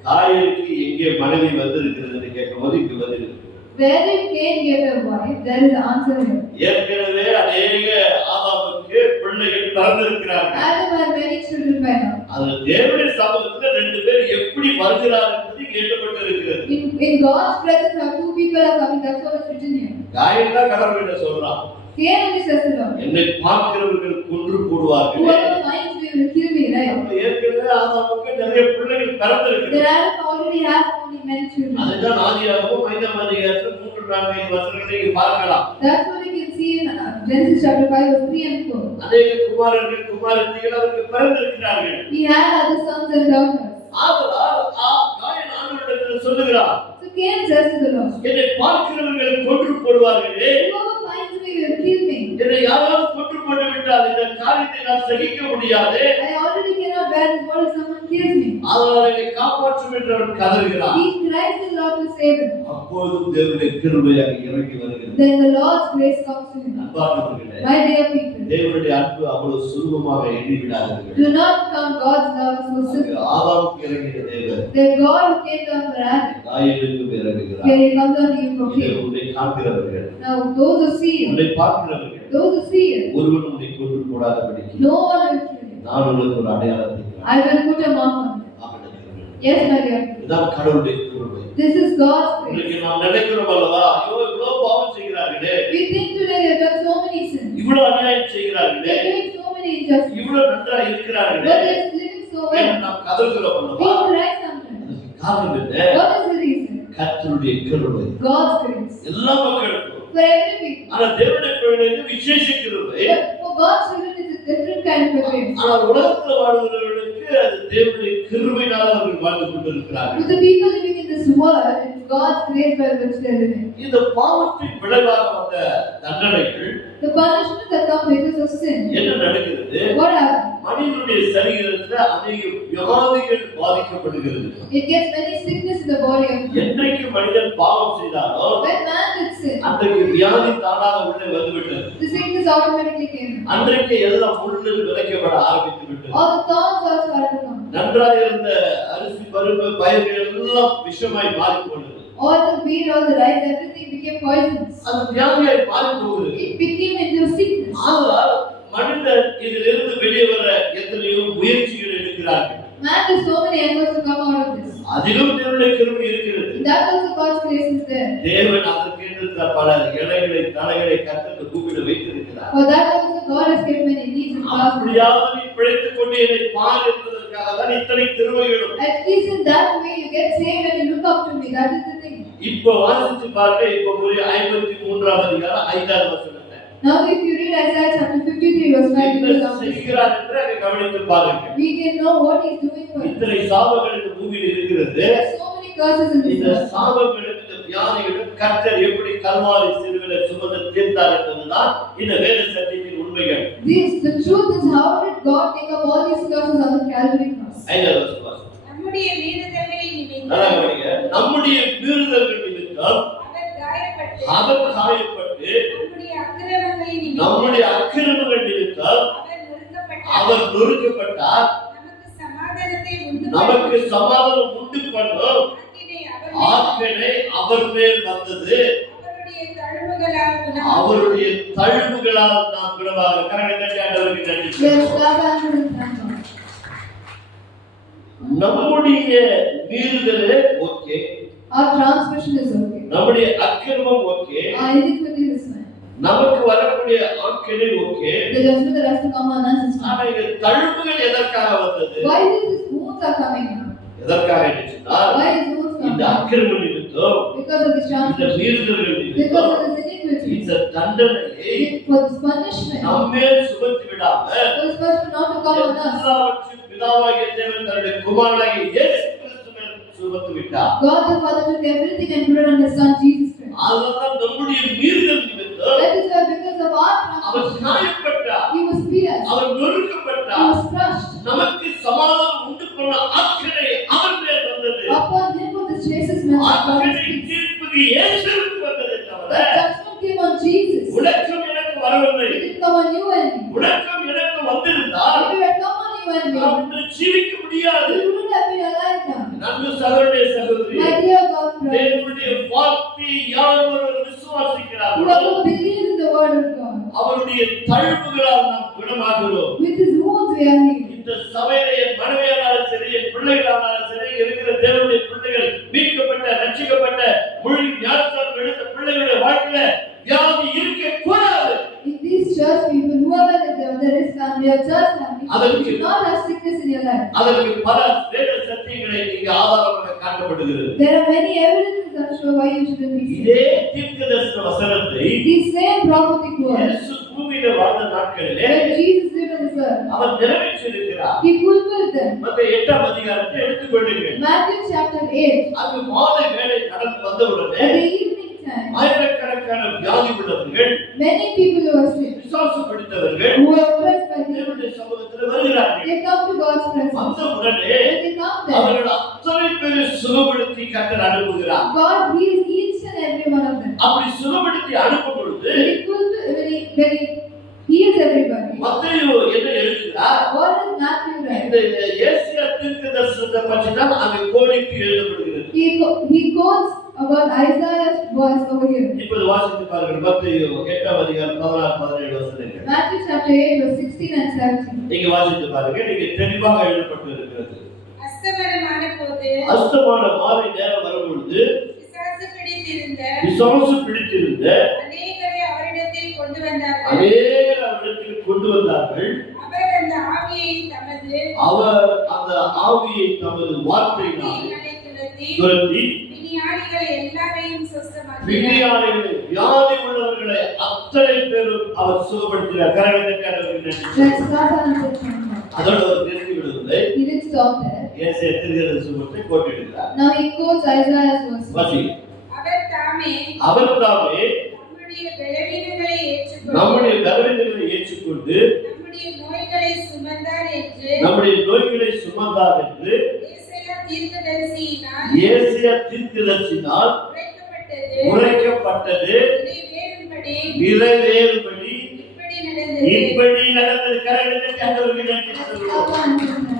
காயினுக்கு எங்கே மனைவி வந்திருக்கிறதுன்னு கேட்கும்போது இங்க பதில் இருக்கு. Where did Cain get a wife? There is the answer here. ஏற்கனவே அநேக ஆதாமுக்கு பிள்ளைகள் பிறந்திருக்கிறார்கள். Adam had many children by now. அது தேவனுடைய சமூகத்துல 2 பேர் எப்படி வருகிறார்கள் என்பது எழுதப்பட்டிருக்கிறது. In God's presence, how 2 people are coming. That's what is written here. Coin தான் கடவுள்கிட்ட சொல்றான். Cain only says to Lord, என்னை பார்க்கிறவர்கள் கொன்று போடுவார்கள். whoever finds me will kill me, right? அப்ப ஏற்கனவே ஆதாமுக்கு நிறைய பிள்ளைகள் பிறந்திருக்கிறது. There Adam already has only many children. அதுதான் ஆதியாகமம் 5ஆம் அதிகாரத்துல 3-4 வசனங்களை பார்க்கலாம். That's what you can see in Genesis chapter 5 verse 3 and 4. அநேக குமாரர்கள் குமாரத்திகள் அவருக்கு பிறந்திருக்கிறார்கள். He had other sons and daughters. ஆதலால் காயின் ஆண்டவரிடத்தில் சொல்லுகிறார். So Cain says to the Lord, என்னை பார்க்கிறவர்கள் கொன்று போடுவார்களே. whoever finds me will kill me. என்னை யாராவது கொன்று போட்டு விட்டால் இந்த காரியத்தை நான் சகிக்க முடியாது. I already cannot bear this. What if someone kills me? அதனால் என்னை காப்பாற்றும் என்று அவன் கதறுகிறான். He cries to the Lord to save him. அப்போது தேவனுடைய கிருபை அங்கே இறங்கி வருகிறது. Then the Lord's grace comes to him. அன்பானவர்களே, My dear people, தேவனுடைய அன்பு அவ்வளவு சுலபமாக எண்ணி விடாதீர்கள். do not count God's love so simple. ஆதாமுக்கு இறங்கிய தேவன் The God who came down for Adam, காயினுக்கு இறங்குகிறார். here he comes down even for இதை Cain. உன்னை காண்கிறவர்கள், Now those who see it, உன்னை பார்க்கிறவர்கள், those who see it, ஒருவன் உன்னை கொன்று போடாதபடிக்கு no one will kill you. நான் உனக்கு ஒரு அடையாளத்தை I will put a mark on you. Yes, my dear. இதுதான் கடவுளுடைய கிருபை. This is God's grace. இன்னைக்கு நாம் நினைக்கிறோம் அல்லவா, ஐயோ இவ்வளவு பாவம் செய்கிறார்களே, We think today they have done so many sins. இவ்வளவு அநியாயம் செய்கிறார்களே, They are doing so many injustices. இவ்வளவு நன்றா இருக்கிறார்களே, But they are living so well. நாம் கதறுகிறோம் அல்லவா. We cry sometimes. அதுக்கு காரணம் என்ன? What is the reason? கர்த்தருடைய கிருபை. God's grace. எல்லா மக்களுக்கும். For every people. ஆனா தேவனுடைய பிள்ளைகளுக்கு விசேஷ கிருபை. But for God's children it's a different kind of a grace. ஆனா உலகத்துல வாழ்கிறவர்களுக்கு அது தேவனுடைய கிருபையினால் அவர்கள் வாழ்ந்து கொண்டிருக்கிறார்கள். To the people living in this world, it's God's grace by which they are living. இந்த பாவத்தின் விளைவாக வந்த தண்டனைகள், The punishment that comes because of sin. என்ன நடக்கிறது? What happens? மனிதனுடைய சரீரத்துல அநேக வியாதிகள் பாதிக்கப்படுகிறது. It gets many sickness in the body of man. என்றைக்கு மனிதன் பாவம் செய்தாலோ When man did sin, அன்றைக்கு வியாதி தானாக உள்ளே வந்துவிட்டது. the sickness automatically came. அன்றைக்கு எல்லாம் முள்ளில் விதைக்கப்பட ஆரம்பித்து விட்டது. All the thorns also started to come. நன்றாக இருந்த அரிசி பருப்பு பயிர்கள் எல்லாம் விஷமாய் மாறி போனது. All the wheat, all the rice, everything became poisonous. அது வியாதியாய் மாறி போகுது. It became into sickness. ஆனால் மனிதன் இதிலிருந்து வெளியே வர எத்தனையோ முயற்சிகள் எடுக்கிறார்கள். Man does so many efforts to come out of this. அதிலும் தேவனுடைய கிருபை இருக்கிறது. That also God's grace is there. தேவன் அதற்கென்று பல இலைகளை தலைகளை கர்த்தர் பூமியில வைத்திருக்கிறார். For that also God has kept many needs and paths. அப்படியாவது நீ பிழைத்துக் கொண்டு என்னை பார் என்பதற்காக தான் இத்தனை கிருபைகளும். At least in that way you get saved and you look up to me. That is the thing. இப்போ வாசிச்சு பாருங்க, இப்போ 53ஆம் அதிகாரம் 5ஆவது வசனத்தை. Now if you read Isaiah chapter 53 verse 5, you will என்ன come to see. செய்கிறார் என்று அதை கவனித்து பாருங்க. We can know what he is doing for us. இத்தனை சாபங்கள் இந்த பூமியில் இருக்கிறது. There are so many curses in this இந்த world. சாபங்களும் இந்த வியாதிகளும் கர்த்தர் எப்படி கல்வாரி சிலுவையிலே சுமந்து தீர்த்தார் என்பதுதான் இந்த வேத சத்தியத்தின் உண்மைகள். The truth is, how did God take up all these crosses on the Calvary cross? ஐந்தாவது வசனம். நம்முடைய மீறுதல்களின் நல்லா நிமித்தம் கவனிங்க. நம்முடைய மீறுதல்கள் நிமித்தம் அவர் அவர் காயப்பட்டு காயப்பட்டு, நம்முடைய அக்கிரமங்கள் நிமித்தம் நம்முடைய அக்கிரமங்கள் நிமித்தம் அவர் அவர் நொறுக்கப்பட்டார். நமக்கு சமாதானம் உண்டு பண்ணும் ஆக்கினை அவர் மேல் வந்தது. அவருடைய தழும்புகளால் நாம் குணமாக. கரங்களை தட்டி ஆண்டவருக்கு நன்றி Let's சொல்லுவோம். clap our hands and thank God. நம்முடைய மீறுதலே okay, Our transgression is okay. நம்முடைய அக்கிரமம் okay, Our iniquity is fine. நமக்கு வரக்கூடிய ஆக்கினை okay. The judgment that has to come on us is fine. ஆனா இந்த தழும்புகள் எதற்காக வந்தது? Why these wounds are coming now? எதற்காக என்றால் Why is wounds இந்த coming? அக்கிரம நிமித்தம், Because of this இந்த transgression. மீறுதல்கள் Because நிமித்தம் of this iniquity. இந்த தண்டனையை For this punishment. நம்மேல் சுமத்தி விடாம For this punishment not to come on us. எல்லாவற்றையும் பிதாவாகிய தேவன் தன்னுடைய குமாரனாகிய இயேசு கிறிஸ்து மேல் சுமத்தி விட்டார். God the Father took everything and put it on His Son Jesus Christ. அதனால்தான் நம்முடைய மீறுதல் நிமித்தம் That is why, because of our our transgression, காயப்பட்டார், He was pierced. Our He நொறுக்கப்பட்டார். was crushed. நமக்கு சமாதானம் உண்டு பண்ண ஆக்கினை அவர் மேல் வந்தது. Upon Him was the chastisement of God's ஆக்கினை peace. தீர்ப்புக்கு இயேசுவுக்கு வந்ததே தவிர The judgment came on Jesus. உலகம் எனக்கு வரவில்லை. It didn't come on you and me. உலகம் எனக்கு வந்திருந்தால் If it had come on you and me, நாம் இன்று ஜீவிக்க முடியாது. we wouldn't have been alive now. நன்கு சகோதரனே சகோதரி, My dear God's brother, தேவனுடைய வார்த்தை யார் ஒருவர் விசுவாசிக்கிறார்களோ whoever believes in the word of God, அவருடைய தழும்புகளால் நாம் குணமாகிறோம். with His wounds we are healed. இந்த சபையிலே என் மனைவியானாலும் சரி, என் பிள்ளைகளானாலும் சரி, இருக்கிற தேவனுடைய பிள்ளைகள், மீட்கப்பட்ட ரட்சிக்கப்பட்ட மொழி ஞானஸ்நானம் எடுத்த பிள்ளைகளுடைய வாழ்க்கையில வியாதி இருக்கக்கூடாது. In these church people, whoever is there is family or church family, அதற்கு you should not have sickness in your life. அதற்கு பல வேத சத்தியங்களை இங்கு ஆதாரமாக காட்டப்படுகிறது. There are many evidences that show why you shouldn't be sick. இதே தீர்க்கதரிசன வசனத்தை These same prophetic words, இயேசு பூமியில வாழ்ந்த நாட்களிலே when Jesus lived on this earth, our நிறைவேற்றியிருக்கிறார். He fulfilled them. மத்தேயு 8ஆம் அதிகாரத்தை எடுத்துக்கொள்ளுங்கள். Matthew chapter 8, அங்கு மாலை வேளை கடந்து வந்தவுடனே at the evening time, ஆயிரக்கணக்கான வியாதி உள்ளவர்கள், many people who are sick, பிசாசு பிடித்தவர்கள் who are oppressed by demons, தேவனுடைய சமூகத்தில் வருகிறார்கள். they come to God's presence. அந்த உடனே When they come there, அவர்கள் அத்தனை பேரை சுகப்படுத்தி கர்த்தர் அனுப்புகிறார். God heals each and every one of them. அப்படி சுகப்படுத்தி அனுப்பும் பொழுது When He heals everybody. மத்தேயு என்ன எழுதுகிறார்? What does Matthew write? இந்த ஏசியா தீர்க்கதரிசனத்தை பற்றி தான் அங்கே கோடிட்டு எழுதப்படுகிறது. He quotes about Isaiah's verse over here. இப்போது வாசித்து பாருங்கள். மத்தேயு 8ஆம் அதிகாரம் 16 17 வசனங்கள். Matthew chapter 8 verse 16 and 17. நீங்க வாசித்து பாருங்க. நீங்க தெளிவாக எழுதப்பட்டு இருக்கிறது. அஸ்தமனமான போது அஸ்தமான மாலை நேரம் வரும்பொழுது பிசாசு பிடித்திருந்த அநேகரை அவரிடத்தில் கொண்டு வந்தார்கள். அநேகர் அவரிடத்தில் கொண்டு வந்தார்கள். அவர் அந்த அவர் ஆவியை தமது அந்த ஆவியை தமது வார்த்தையினால் தீயினாலே துரத்தி பிணியாளிகள் எல்லாரையும் சுத்தமாக்கினார். பிணியாளிகளை, வியாதி உள்ளவர்களை அத்தனை பேரும் அவர் சுகப்படுத்தினார். கரங்களை தட்டி ஆண்டவருக்கு நன்றி Let's சொல்லுவோம். start on the session. அதோடு அவர் நிறுத்தி விடவில்லை. He didn't stop there. ஏசாயா தீர்க்கதரிசனத்தை கோடிடுகிறார். Now he quotes Isaiah's verse. வாசி. அவர் தாமே அவர் தாமே நம்முடைய பலவீனங்களை ஏற்றுக்கொண்டு நம்முடைய பலவீனங்களை ஏற்றுக்கொண்டு நம்முடைய நோய்களை சுமந்தார் என்று நம்முடைய நோய்களை சுமந்தார் என்று ஏசாயா தீர்க்கதரிசியினால் ஏசாயா தீர்க்கதரிசியினால் உரைக்கப்பட்டது நிறைவேறும்படி இப்படி நடந்தது. கரங்களை ஆண்டவருக்கு நன்றி சொல்லுவோம்.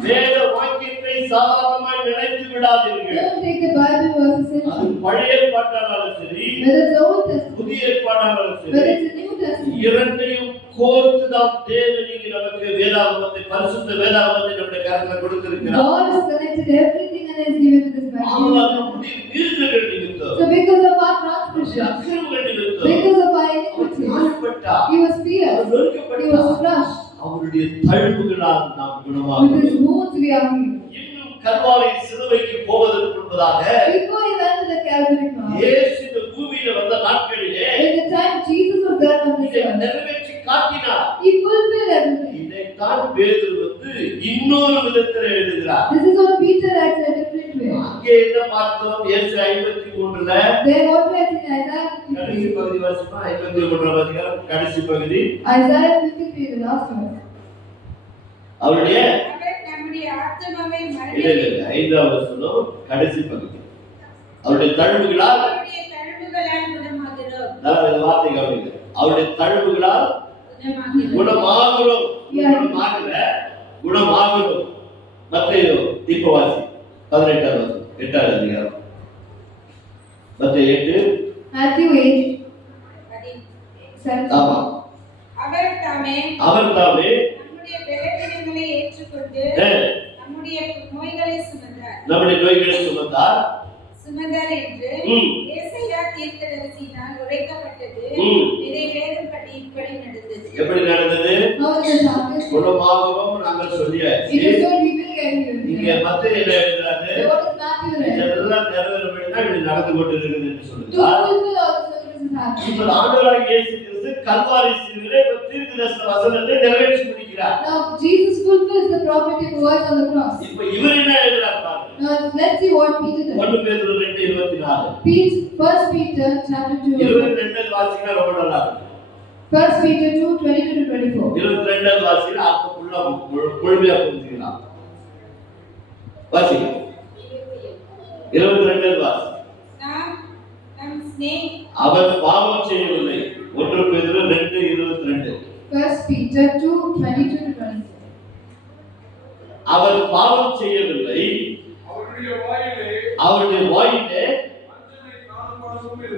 வேத வாக்கியத்தை சாதாரணமாய் நினைத்து விடாதீர்கள். Don't take the Bible verses அது in. பழைய ஏற்பாட்டானாலும் சரி, Whether it's Old Testament, புதிய ஏற்பாட்டானாலும் whether சரி, it's the New Testament, இரண்டையும் கோர்த்துதான் தேவன் இங்கு நமக்கு வேதாகமத்தை, பரிசுத்த வேதாகமத்தை நம்முடைய கரத்துல கொடுத்திருக்கிறார். God has connected everything and has given to this ஆனால் Bible. நம்முடைய மீறுதல்கள் நிமித்தம், So because of our நம்முடைய transgression, அக்கிரமங்கள் நிமித்தம் because of our our iniquities, காயப்பட்டார், he was pierced, our he was நொறுக்கப்பட்டார். crushed. அவருடைய தழும்புகளால் நாம் With குணமாகிறோம். his wounds we are healed. இன்னும் கல்வாரி சிலுவைக்கு போவதற்கு முன்பதாக Before he went to the Calvary cross, இயேசு இந்த பூமியில வந்த நாட்களிலே in the time Jesus was there on this இதை earth, நிறைவேற்றி காட்டினார். he fulfilled everything. இதைத்தான் பேதுரு இன்னொரு விதத்தில் எழுதுகிறார். This is what Peter writes in a different way. அங்கே என்ன பார்த்தோம்? இயேசு 53 53ல Then what do I think Isaiah கடைசி 53? பகுதி வாசிப்பா 53ஆம் அதிகாரம் கடைசி பகுதி Isaiah 53, the last one. அவருடைய அவர் நம்முடைய ஆத்துமாவை இல்ல மரண 5ஆம் வசனம் கடைசி பகுதி அவருடைய தழும்புகளால் அவருடைய தழும்புகளால் குணமாகிறோம். நல்ல இந்த வார்த்தை கவனிங்க அவருடைய தழும்புகளால் குணமாகிறோம் குணமாகணும் மத்தேயு தீபவாசி 18ஆம் வசனம் 8ஆம் அதிகாரம் மத்தேயு 8 Matthew 8, 7. ஆமா அவர் தாமே நம்முடைய பலவீனங்களை ஏற்றுக்கொண்டு அஹ், நம்முடைய நோய்களை சுமந்தார் நம்முடைய நோய்களை சுமந்தார் என்று ஏசாயா தீர்க்கதரிசியினால் உரைக்கப்பட்டது நிறைவேறும்படி இப்படி நடந்தது. எப்படி நடந்தது How is it happened? குணமாகவும் நாங்கள் சொல்லியாச்சு It is so we will get நீங்க here. மத்தேயு என்ன எழுதுறாரு So what is Matthew write? இதெல்லாம் நிறைவேறும்படி தான் இப்படி நடந்து கொண்டு இருக்குது என்று To சொல்லுகிறார் fulfill all the services happening. இப்ப ஆண்டவராகிய இயேசு கிறிஸ்து கல்வாரி சிலுவையிலே இப்ப தீர்க்கதரிசன வசனத்தை நிறைவேற்றி முடிக்கிறார் Now Jesus fulfills the prophetic words on the cross. இப்ப இவர் என்ன எழுதுறார் பாருங்க Now let's see what Peter does. 1 பேதுரு 2:24 First Peter chapter 2. 22 வாசினா ரொம்ப நல்லா இருக்கும் 1 Peter 2:22 to 24. 22 வாசினா அப்ப முழுமையா புரிஞ்சுக்கலாம் வாசிங்க 22 வாசி நாம் நம் சிநேக அவர் பாவம் செய்யவில்லை 1 பேதுரு 2:22 1 Peter 2:22 to 24. அவர் பாவம் செய்யவில்லை அவருடைய வாயிலே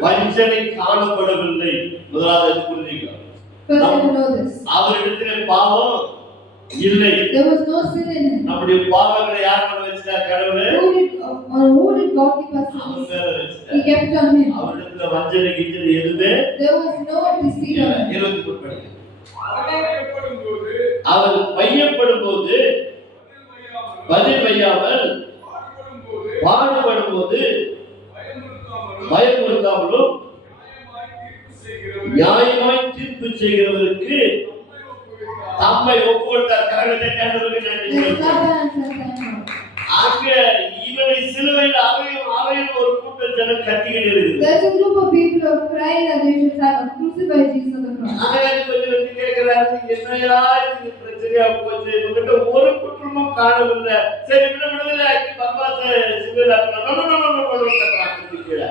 வஞ்சனை காணப்படவில்லை முதலாவது புரிஞ்சுக்கலாம் First, I to know this. அவரிடத்திலே பாவம் இல்லை There was no sin in him. நம்முடைய பாவங்களை யார் மேல வச்சிட்டார் கடவுளே Who did God keep us அவன் from? மேல வச்சிட்டார் He kept on him. அவரிடத்துல வஞ்சனை கிஞ்சனை எதுவுமே There was no deceit on him. 23 படிங்க அவர் அவர் பையப்படும் போது பதில் வையாமல் பாடுபடும் போது பயமுறுத்தாமலும் நியாயமாய் தீர்ப்பு செய்கிறவருக்கு தம்மை ஒப்புக்கொண்டார் காரணத்தை கேட்டவருக்கு நன்றி Let's சொல்லுங்கள். clap hands and thank God. அங்க இவனை சிலுவையில் அறையும் ஒரு கூட்டம் ஜனம் கத்திக்கிட்டு இருக்குது There's a group of people who are crying that they should crucify Jesus on the cross. ஆகாது கொஞ்சம் வந்து கேட்கிறாரு என்னையா இது பிரச்சனையா போச்சு இவங்கிட்ட ஒரு குற்றமும் காணவில்லை சரி விடுதலை ஆக்கி பர்பாச சிலுவையில் கீழே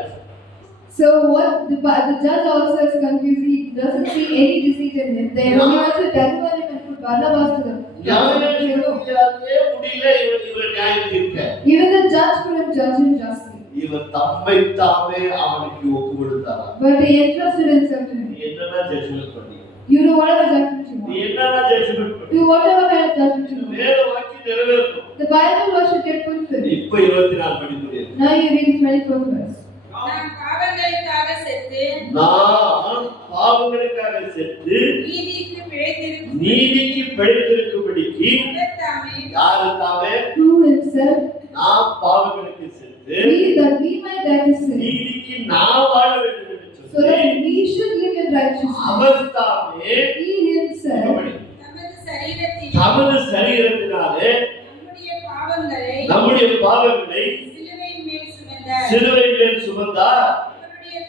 So what the judge also is confused. He doesn't see any deceit in him. They only want to deliver him and put Barnabas to them. முடியல இவரை நியாயம் தீர்க்க Even the judge couldn't judge him justly. இவர் தம்மை தாமே அவனுக்கு ஒப்பு கொடுத்தாரா But he entrusted himself to him. நீ என்னன்னா ஜட்ஜ்மெண்ட் பண்ணி You do whatever judgment you நீ want. என்னன்னா ஜட்ஜ்மெண்ட் பண்ணி Do whatever kind of judgment you want. வேத வாக்கியம் நிறைவேறணும் The Bible verse should get fulfilled. இப்ப 24 படி புரியுது Now you read the 24th verse. நாம் பாவங்களுக்காக செத்து நான் பாவங்களுக்காக செத்து நீதிக்கு பிழைத்திருக்கும்படிக்கு அவர் தாமே யாரு தாமே Who himself, நான் பாவங்களுக்கு செத்து that we might die to sin, நீதிக்கு நான் வாழ வேண்டும் என்று so சொல்லி that we should live in righteousness. அவர் தாமே He himself, தமது தமது சரீரத்தில் சரீரத்தினாலே நம்முடைய நம்முடைய பாவங்களை பாவங்களை சிலுவையின் மேல் சுமந்தார். சிலுவை மேல் சுமந்தார் அவருடைய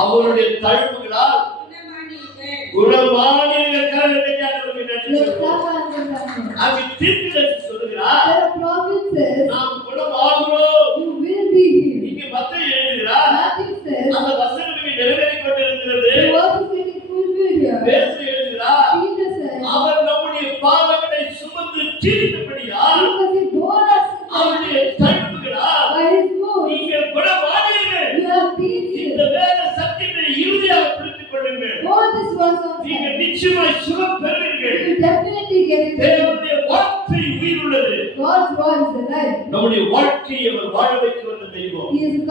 அவருடைய தழும்புகளால் தழும்புகளால் குணமானீர்கள். குணமானீர்கள் கரங்களை தட்டி நன்றி let's சொல்லுவோம். clap hands and thank God. அங்கு தீர்க்கதரிசி சொல்லுகிறார் The prophet says, நாம் குணமாகிறோம் you will be healed. இங்கே மத்தேயு எழுதுகிறார் Matthew says, அந்த வசனங்கள் நிறைவேறிக் கொண்டிருக்கிறது the word is getting fulfilled here. பேதுரு எழுதுகிறார் Peter says, அவர் நம்முடைய பாவங்களை சுமந்து தீர்த்தபடியால் because he bore our sins அவருடைய தழும்புகளால் by his wounds, நீங்கள் குணமானீர்கள். you have been இந்த healed. வேத சத்தியத்தை இறுதியாக பிடித்துக் கொள்ளுங்கள். Hold this verse on நீங்கள் tight. நிச்சயமாய் சுகம் பெறுவீர்கள். You will definitely get it. தேவனுடைய வார்த்தை உயிர் உள்ளது. God's word is alive. நம்முடைய வாழ்க்கையை அவர் வாழ வைக்க வந்த தெய்வம். He is a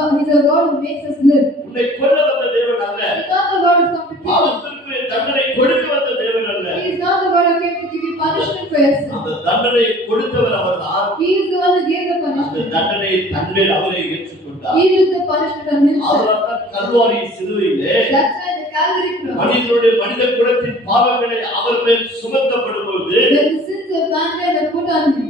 God who makes us live. உன்னை கொல்ல வந்த தேவன் அல்ல. He is not the God who come to kill. பாவத்திற்கு தண்டனை கொடுக்க வந்த தேவன் அல்ல. He is not the God who came to give you punishment for your sin. அந்த தண்டனையை கொடுத்தவர் அவர்தான். He is the one who gave the அந்த punishment. தண்டனையை தன்மேல் அவரே ஏற்றுக்கொண்டார். He took the punishment on himself. அவர்தான் கல்வாரி சிலுவையிலே That's why the Calvary cross, மனித குலத்தின் பாவங்களை அவர் மேல் சுமத்தப்படும்போது when the sins of mankind are put on him,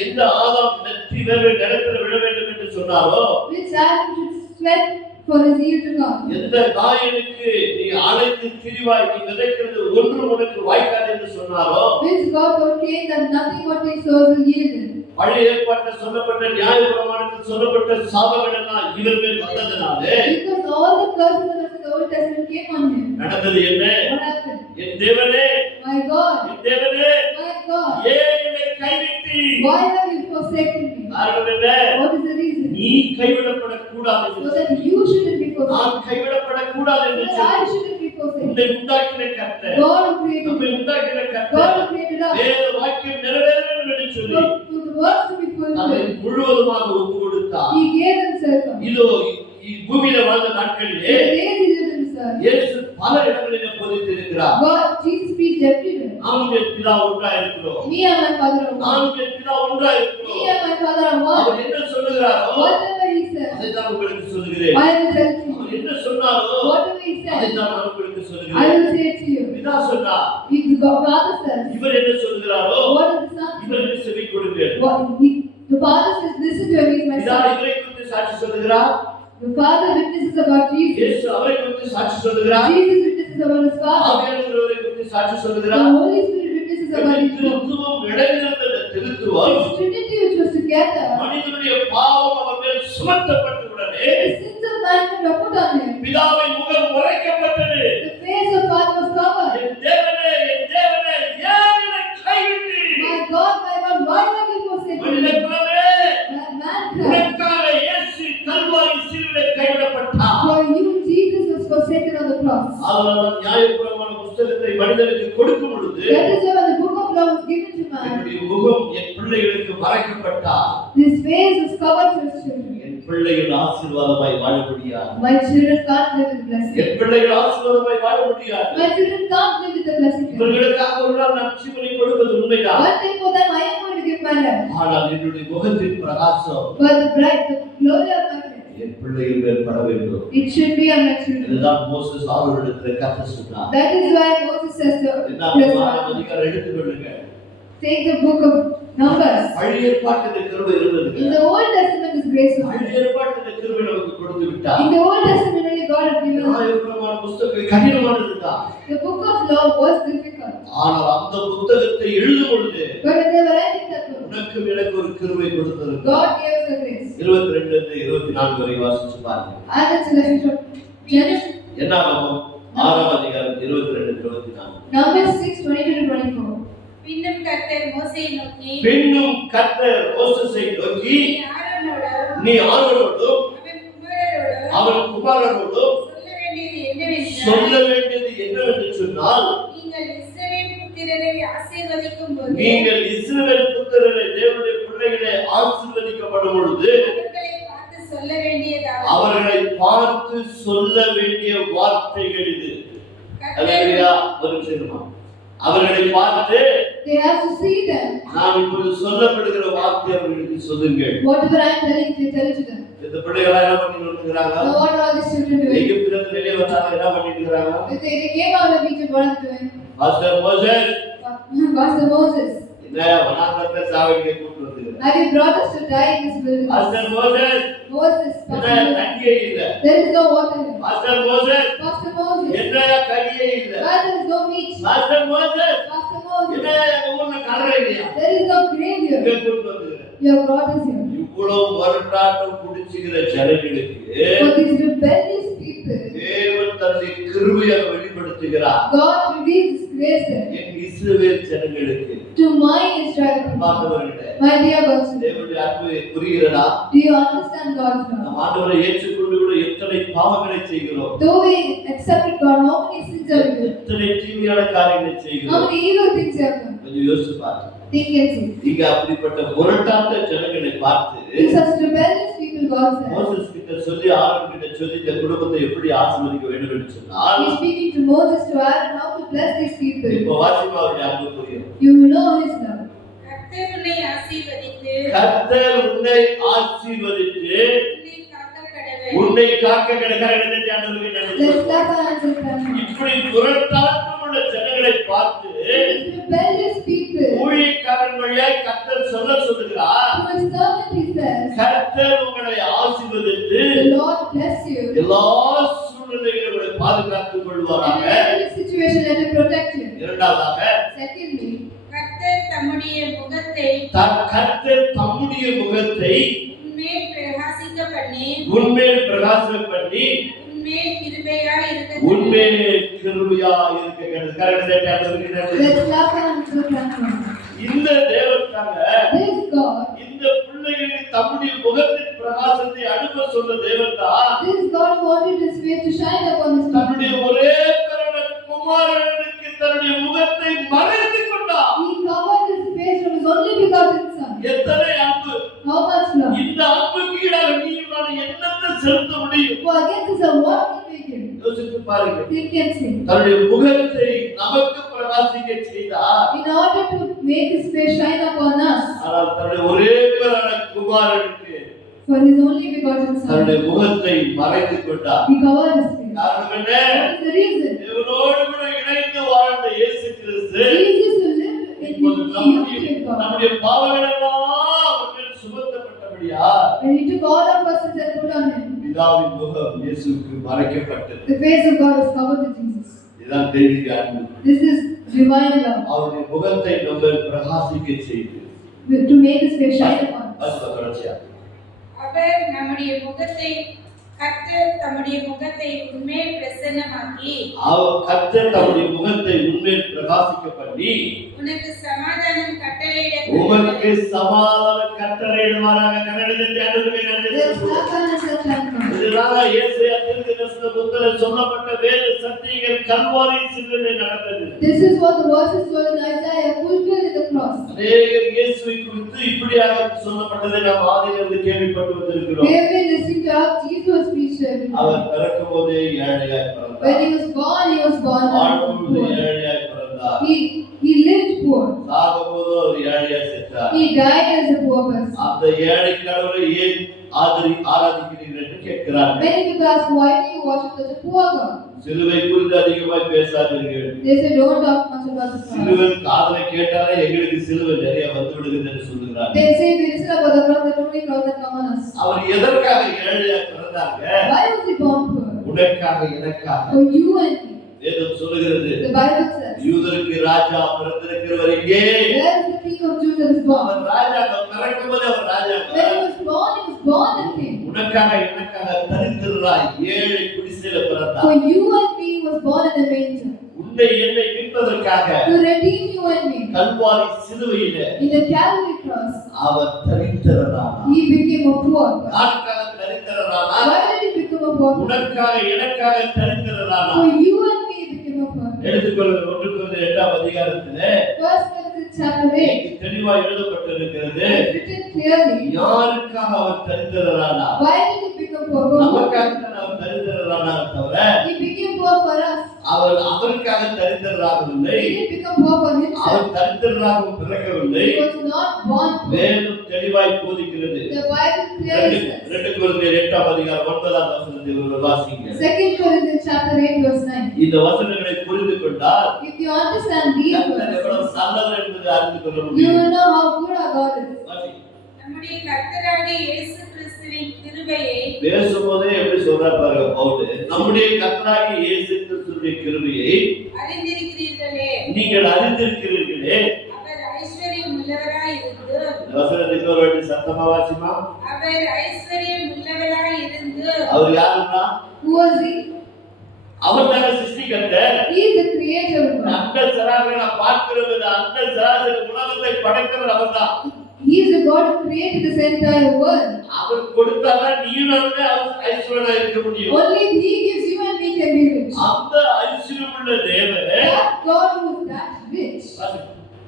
எந்த ஆதாம் நெற்றி வேறு நிலத்தில் விழ வேண்டும் என்று சொன்னாரோ which Adam sweat for his year to come. எந்த காயனுக்கு நீ அழைத்து திரிவாய் நீ விதைக்கிறது ஒன்று உனக்கு வாய்க்காது என்று சொன்னாரோ, Which God ordained that nothing what he sows will yield him. பழைய ஏற்பாட்டில் சொல்லப்பட்ட நியாயப்பிரமாணத்தில் சொல்லப்பட்ட சாபங்கள் எல்லாம் இவர் மேல் வந்ததனாலே Because all the curses of the Old Testament came on him. நடந்தது என்ன? What happened? என் தேவனே, My God, என் தேவனே, my God, ஏன் என்னை கைவிட்டி? why have you forsaken me? காரணம் என்ன? What is the reason? நீ கைவிடப்படக்கூடாது என்று So that you shouldn't be forsaken. நான் கைவிடப்படக்கூடாது என்று So that I சொல்லி shouldn't be forsaken. உன்னை உண்டாக்கின கர்த்தர், God who created நம்மை me. உண்டாக்கின God கர்த்தர் who created us. வேத வாக்கியம் நிறைவேற வேண்டும் என்று சொல்லி For the works to be தன்னை fulfilled. முழுவதுமாக ஒப்பு கொடுத்தார். He gave himself up. இதோ பூமியில வாழ்ந்த நாட்களிலே The days he lived himself. இயேசு பல இடங்களிலே போதித்திருக்கிறார். God, Jesus preached everywhere. நானும் என் பிதா ஒன்றா இருக்கிறோம். Me and my Father are one. நானும் என் பிதா ஒன்றா Me இருக்கிறோம். and my Father are one. அவர் என்ன சொல்லுகிறாரோ Whatever he says, அதைத்தான் உங்களுக்கு சொல்லுகிறேன். I will tell to you. அவர் என்ன சொன்னாரோ Whatever he says, அதைத்தான் நான் உங்களுக்கு I சொல்லுகிறேன். will say it to you. பிதா சொன்னார், If the Father says, இவர் என்ன சொல்லுகிறாரோ what does the Son say? இவருக்கு செவி கொடுங்கள். The Father says, listen to him, he is my பிதா son. இவரை குறித்து சாட்சி சொல்லுகிறார். The Father witnesses about Jesus. இயேசு அவரை குறித்து சாட்சி சொல்லுகிறார். Jesus witnesses about his Father. ஆவியானவர் அவரை குறித்து சாட்சி The சொல்லுகிறார். Holy Spirit witnesses about his Father. திருத்துவம் இடைநிறுத்த திருத்துவம் This Trinity which was together, மனிதனுடைய பாவம் அவர் மேல் சுமத்தப்பட்ட உடனே the sins of mankind were put on him. பிதாவின் முகம் மறைக்கப்பட்டது. The face of Father was covered. என் தேவனே, என் தேவனே, ஏன் என்னை கைவிட்டீர்? My God, why have you forsaken மனித me? குலமே, Mankind, உனக்காக இயேசு கல்வாரி சிலுவையில் கைவிடப்பட்டார். for you Jesus was forsaken on the cross. அதனால்தான் நியாயப்பிரமாண புஸ்தகத்தை மனிதனுக்கு கொடுக்கும் பொழுது That is why when the book of law was given to man, என்னுடைய முகம் என் பிள்ளைகளுக்கு மறைக்கப்பட்டார். his face was covered to his children. என் பிள்ளைகள் ஆசீர்வாதமாய் வாழ முடியாது. My children can't live with blessing. என் பிள்ளைகள் ஆசீர்வாதமாய் வாழ முடியாது. My children can't live with the blessing. இவர்களுக்காக ஒரு நாள் நான் ஜீவனை கொடுப்பது உண்மைதான். One day for them I am going to give my life. ஆனால் என்னுடைய முகத்தின் பிரகாசம் But the glory of my face, என் பிள்ளைகள் மேல் பட வேண்டும். it should be on my children. இதுதான் மோசஸ் ஆரோனிடத்தில் கர்த்தர் சொன்னார். That is why Moses says to இரண்டாம் அதிகாரம் எடுத்துக்கொள்ளுங்க. take the book of Numbers. பழைய ஏற்பாட்டில் கிருபை இருந்தது. In the Old Testament is grace of பழைய God. ஏற்பாட்டில் கிருபை நமக்கு கொடுத்து விட்டார். In the Old Testament only God had given us. நியாயப்பிரமாண புத்தகம் கடினமானதுதான். The book of law was difficult. ஆனால் அந்த புத்தகத்தை எழுதும் பொழுது But when they were writing that book, உனக்கும் எனக்கு ஒரு கிருபை கொடுத்திருக்கிறார். God gave us a grace. 22 இருந்து 24 வரை வாசிச்சு பாருங்க. And it's a lesson from Genesis. என்னாகும் 6ஆம் அதிகாரம் 22 24. Numbers 6:22-24. பின்னும் கர்த்தர் மோசேயை நோக்கி, பின்னும் கர்த்தர் மோசேயை நோக்கி, நீ ஆரோனோடும் அவன் குமாரரோடும் சொல்ல வேண்டியது என்னவென்று சொன்னால், நீங்கள் இஸ்ரவேல் புத்திரரை ஆசீர்வதிக்கும் போது நீங்கள் இஸ்ரவேல் புத்திரரை தேவனுடைய பிள்ளைகளை ஆசீர்வதிக்கப்படும் பொழுது அவர்களை பார்த்து சொல்ல வேண்டிய வார்த்தைகள் இது. அல்லேலூயா. ஒரு நிமிஷம். அவர்களை பார்த்து they have to see them. நான் இப்போது சொல்லப்படுகிற வார்த்தை அவர்களுக்கு சொல்லுங்கள். Whatever I am telling you, tell it to them. இந்த பிள்ளைகள் என்ன பண்ணிட்டு இருக்காங்க? Now what are all these children doing? எகிப்திலிருந்து வெளியே வந்தாங்க, என்ன பண்ணிட்டு இருக்காங்க? They came out of Egypt, what are they doing? Pastor Moses Pastor Moses, என்ன வனாந்தரத்தை சாவடிக்க கூட்டிட்டு வந்தீங்க? have you brought us to die in this wilderness? Pastor Moses Moses, என்ன Pastor Moses, தண்ணியே இல்ல. there is no water here. Pastor Moses Pastor Moses, என்ன கறியே இல்ல. where there is no meat. Pastor Moses Pastor Moses, என்ன எங்க ஊர்ல கரை இல்லையா? there is no grave here. இங்க கூட்டிட்டு வந்தீங்க. You have brought us here. இவ்வளவு வரட்டாட்டம் குடிச்சுக்கிற ஜனங்களுக்கு For these rebellious people, தேவன் தன்னுடைய கிருபையை வெளிப்படுத்துகிறார். God reveals His grace there. என் இஸ்ரவேல் ஜனங்களுக்கு To my Israel people. பார்த்தவர்களே, My dear brothers, தேவனுடைய அன்பு புரிகிறதா? do you understand God's love? நம் ஆண்டவரை ஏற்றுக்கொண்டு கூட எத்தனை பாவங்களை செய்கிறோம், Though we accepted God, how many sins have we done? எத்தனை தீமையான காரியங்களை How செய்கிறோம். many evil things have we done? கொஞ்சம் யோசிச்சு பாருங்க. Think and see. இங்க அப்படிப்பட்ட முரட்டாட்ட ஜனங்களை பார்த்து To such rebellious people, God said, Moses கிட்ட சொல்லி ஆரோன் கிட்ட சொல்லி இந்த குடும்பத்தை எப்படி ஆசீர்வதிக்க வேண்டும் என்று சொன்னால், He's speaking to Moses to Aaron how to bless these people. இப்போ வாசிப்பா அவருடைய அன்பு புரியும். You know His love. கர்த்தர் உன்னை ஆசீர்வதித்து கர்த்தர் உன்னை ஆசீர்வதித்து உன்னை காக்க கடவர். உன்னை காக்க கடற்கரை ஆண்டவருக்கு நன்றி Let's சொல்லுவோம். clap our hands and thank Him. இப்படி முரட்டாட்டம் உள்ள ஜனங்களை பார்த்து These rebellious people, ஊழியக்காரன் வழியாய் கர்த்தர் சொல்லுகிறார், to his servant he says, கர்த்தர் உங்களை ஆசீர்வதித்து the Lord bless you. எல்லா சூழ்நிலைகளிலும் உங்களை பாதுகாத்துக் And கொள்வாராக. in every situation, let him protect you. இரண்டாவதாக Secondly, கர்த்தர் தம்முடைய முகத்தை கர்த்தர் தம்முடைய முகத்தை உன்மேல் பிரகாசிக்க பண்ணி உன்மேல் பிரகாசம் பண்ணி உன்மேல் கிருபையாய் இருக்க உன்மேல் கிருபையா இருக்கிறது. let's clap hands for Franklin. இந்த தேவனுக்காக This God, இந்த பிள்ளைகளுக்கு தம்முடைய முகத்தின் பிரகாசத்தை அனுப்ப சொன்ன தேவன் தான் this God wanted his face to shine upon his people. தன்னுடைய ஒரே பிறந்த குமாரனுக்கு தன்னுடைய முகத்தை மறைத்துக் கொண்டார். He covered his face from his only begotten son. எத்தனை அன்பு! How much love? இந்த அன்புக்கு ஈடாக நீயும் நானும் என்னத்தை செலுத்த முடியும்? For against this, what can we give? யோசித்து பாருங்க. Think and see. தன்னுடைய முகத்தை நமக்கு பிரகாசிக்க செய்தார். In order to make his face shine upon us, ஆனால் தன்னுடைய ஒரே பிறந்த குமாரனுக்கு for his only begotten son, தன்னுடைய முகத்தை மறைத்துக் கொண்டார். he covered his face. காரணம் என்ன? What is the reason? தேவனோடு கூட இணைந்து வாழ்ந்த இயேசு கிறிஸ்து Jesus who lived in இப்போது unity with God. நம்முடைய பாவங்களெல்லாம் அவர்கள் சுமந்தப்பட்டபடியா When he took all of us and put on him, பிதாவின் முகம் இயேசுவுக்கு மறைக்கப்பட்டது. the face of God was covered with Jesus. இதுதான் தெய்வீக அன்பு. This is divine love, அவருடைய முகத்தை நம்ம பிரகாசிக்க செய்து to make his face shine upon us. தொடர்ச்சியா அவர் நம்முடைய முகத்தை கர்த்தர் தம்முடைய முகத்தை உன்மேல் பிரசன்னமாக்கி கர்த்தர் தம்முடைய முகத்தை உன்மேல் பிரகாசிக்க பண்ணி உனக்கு சமாதானம் உமக்கு சமாதான கட்டளையிடுவாராக. கன்னடத்தில் ஆண்டவரே நன்றி Let's சொல்லுவோம். clap hands for Franklin. இதுதான் இயேசுவின் தீர்க்கதரிசன புத்தகத்தில் சொல்லப்பட்ட வேத சத்தியங்கள் கல்வாரி சிலுவையில் நடந்தது. This is what the verses told in Isaiah fulfilled in the cross. அநேகர் இயேசுவை குறித்து இப்படியாக சொல்லப்பட்டதை நாம் ஆதியிலிருந்து கேள்விப்பட்டு வந்திருக்கிறோம். We have been listening to how Jesus preached every our day. பிறக்கும் போதே ஏழையாய் When பிறந்தார். he was born வாழ்க்கையிலே poor. ஏழையாய் பிறந்தார். He lived poor. சாகும்போது அவர் ஏழையாய் செத்தார். He died as a poor person. அந்த ஏழை கடவுளை ஏன் ஆராதிக்கிறீர்கள் என்று கேட்கிறார்கள். Many people ask, why do you worship such a poor God? சிலுவை குறித்து அதிகமாய் பேசாதீர்கள். They say, don't talk much about the cross. சிலுவை காதுல கேட்டாலே எங்களுக்கு சிலுவை நிறைய வந்து விடுகிறது என்று சொல்லுகிறார். They say, we listen about the cross, the only cross that come on us. அவர் எதற்காக ஏழையாய் பிறந்தாங்க? Why was he born poor? உனக்காக எனக்காக. For you and me. வேதம் சொல்லுகிறது. The Bible says, யூதருக்கு ராஜா பிறந்திருக்கிறவர் எங்கே? where is the king of Judah that is born? அவர் ராஜா பிறக்கும்போது அவர் ராஜா. When he was born a king. உனக்காக எனக்காக தரித்திரராய் ஏழை குடிசையில பிறந்தார். For you and me was born in a manger. உன்னை என்னை மீட்பதற்காக To redeem you and me. Kalvari சிலுவையிலே In the Calvary cross, our தரித்திரரானார். he became a poor person. யாருக்காக தரித்திரரானார்? Why did he become a poor person? உனக்காக எனக்காக தரித்திரரானார். For you and me he became a poor person. எடுத்துக்கொள்ளுங்கள் 1 அதிகாரத்திலே 1 Corinthians chapter 8, தெளிவா எழுதப்பட்டிருக்கிறது. it's written clearly. யாருக்காக அவர் தரித்திரரானார்? Why did he become poor? For who? நமக்காக தான் அவர் தரித்திரரானார் தவிர He became poor for us. அவர் அவருக்காக தரித்திரராகவில்லை. He didn't become poor for himself. அவர் தரித்திரராகவும் பிறக்கவில்லை. He was not born poor. வேதம் தெளிவாய் போதிக்கிறது. The Bible clearly says. 2 கொரிந்தியர் 8 அதிகாரம் 9 வசனத்தில் ஒரு வாசிங்க. 2 Corinthians chapter 8 verse 9. இந்த வசனங்களை புரிந்து கொண்டால் If you understand these கர்த்தர் எவ்வளவு verses, நல்லவர் என்பதை அறிந்து கொள்ள you முடியும். will know how good our God is. வாசி. நம்முடைய கர்த்தராகிய இயேசு கிறிஸ்துவின் கிருபையை பேசும்போதே எப்படி சொல்றார் பாருங்க பவுல். நம்முடைய கர்த்தராகிய இயேசு கிறிஸ்துவின் கிருபையை அறிந்திருக்கிறீர்களே, நீங்கள் அறிந்திருக்கிறீர்களே. அவர் ஐஸ்வர்யம் உள்ளவராய் இருந்து இந்த வசனத்தை இன்னொரு வாட்டி சத்தமா வாசிமா. அவர் ஐஸ்வர்யம் உள்ளவராய் இருந்து அவர் யாருன்னா? Who was he? அவர் தான சிருஷ்டிகர்த்தர். He is the creator of God. அந்த சராசரி பார்க்கிறது அந்த சராசரி உலகத்தை படைத்தவர் அவர்தான். He is the God who created this entire world. அவர் கொடுத்தாதான் நீயும் நானுமே ஐஸ்வர்யனா இருக்க முடியும். Only if he gives you and we can be rich. அந்த ஐஸ்வர்யமுள்ள தேவன் That God who is that rich.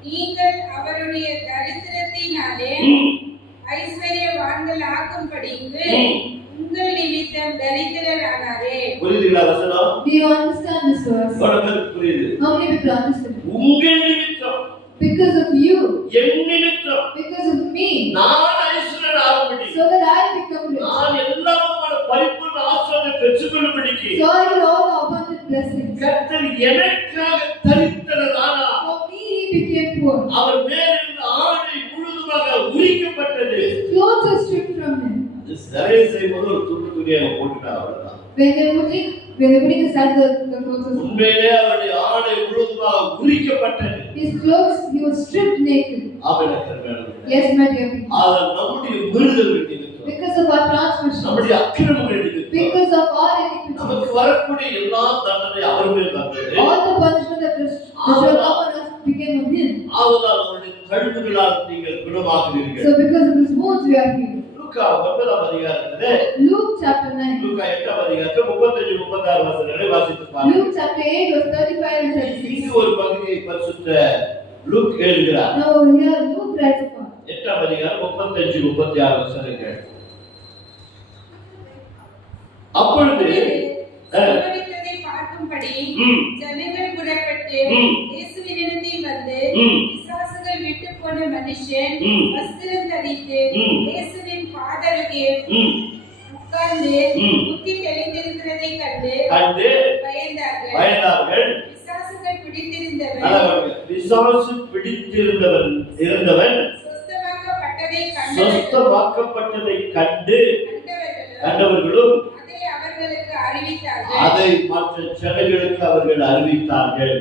நீங்கள் அவருடைய தரித்திரத்தினாலே ஐஸ்வர்யவான்கள் ஆக்கும்படிக்கு உங்கள் நிமித்தம் தரித்திரரானாரே. புரியுதுங்களா வசனம்? Do you understand this verse? புரியுது. How many people understand? உங்கள் நிமித்தம், Because of you. என் நிமித்தம், Because of me. நான் Aishwaryan ஆகும்படி, So that I become rich. நான் எல்லா பரிபூர்ண ஆசீர்வாதத்தை பெற்றுக்கொள்ளும்படிக்கு So I will all the abundant blessings. கர்த்தர் எனக்காக தரித்திரரானார். For me he became poor. அவர் மேலிருந்த ஆடை முழுதுமாக உரிக்கப்பட்டது. His clothes are stripped from him. அது சிறை செய்யும்போது ஒரு துணியாக போட்டுட்டார், அவ்வளவுதான். When they putting aside the clothes of உண்மையிலே அவருடைய ஆடை முழுதுமாக உரிக்கப்பட்டது. his clothes, he was stripped naked. Yes, my dear people. அது நம்முடைய மீறுதல் நிமித்தம், Because of our transgressions, நம்முடைய அக்கிரமங்கள் நிமித்தம், because of our iniquities, நமக்கு வரக்கூடிய எல்லா தண்டனை அவர் மேல் வந்தது. all the punishment that shall come on us became on him. ஆதலால் அவருடைய தழும்புகளால் நீங்கள் குணமாகிறீர்கள். So because of his wounds we are healed. லூக்கா 9ஆம் அதிகாரத்திலே, Luke chapter 9. லூக்கா 8ஆம் அதிகாரத்தில் 35-36 வசனங்களை வாசித்து பாருங்கள். Luke chapter 8 verse 35 and 36. இங்கு ஒரு பகுதியை பரிசுத்த லூக் எழுதுகிறார். Now here Luke writes upon 8ஆம் அதிகாரம் 35-36 வசனங்கள். அப்பொழுது சம்பவித்ததை பார்க்கும்படி ஜனங்கள் புறப்பட்டு இயேசுவினிடத்தில் வந்து, பிசாசுகள் விட்டு போன மனுஷன் வஸ்திரம் தரித்து இயேசுவின் பாதருகே உட்கார்ந்து புத்தி தெளிந்திருக்கிறதை கண்டு பயந்தார்கள். பிசாசுகள் பிடித்திருந்தவன் சொஸ்தமாக்கப்பட்டதை கண்டு கண்டவர்களும் அதை மற்ற ஜனங்களுக்கு அவர்கள் அறிவித்தார்கள்.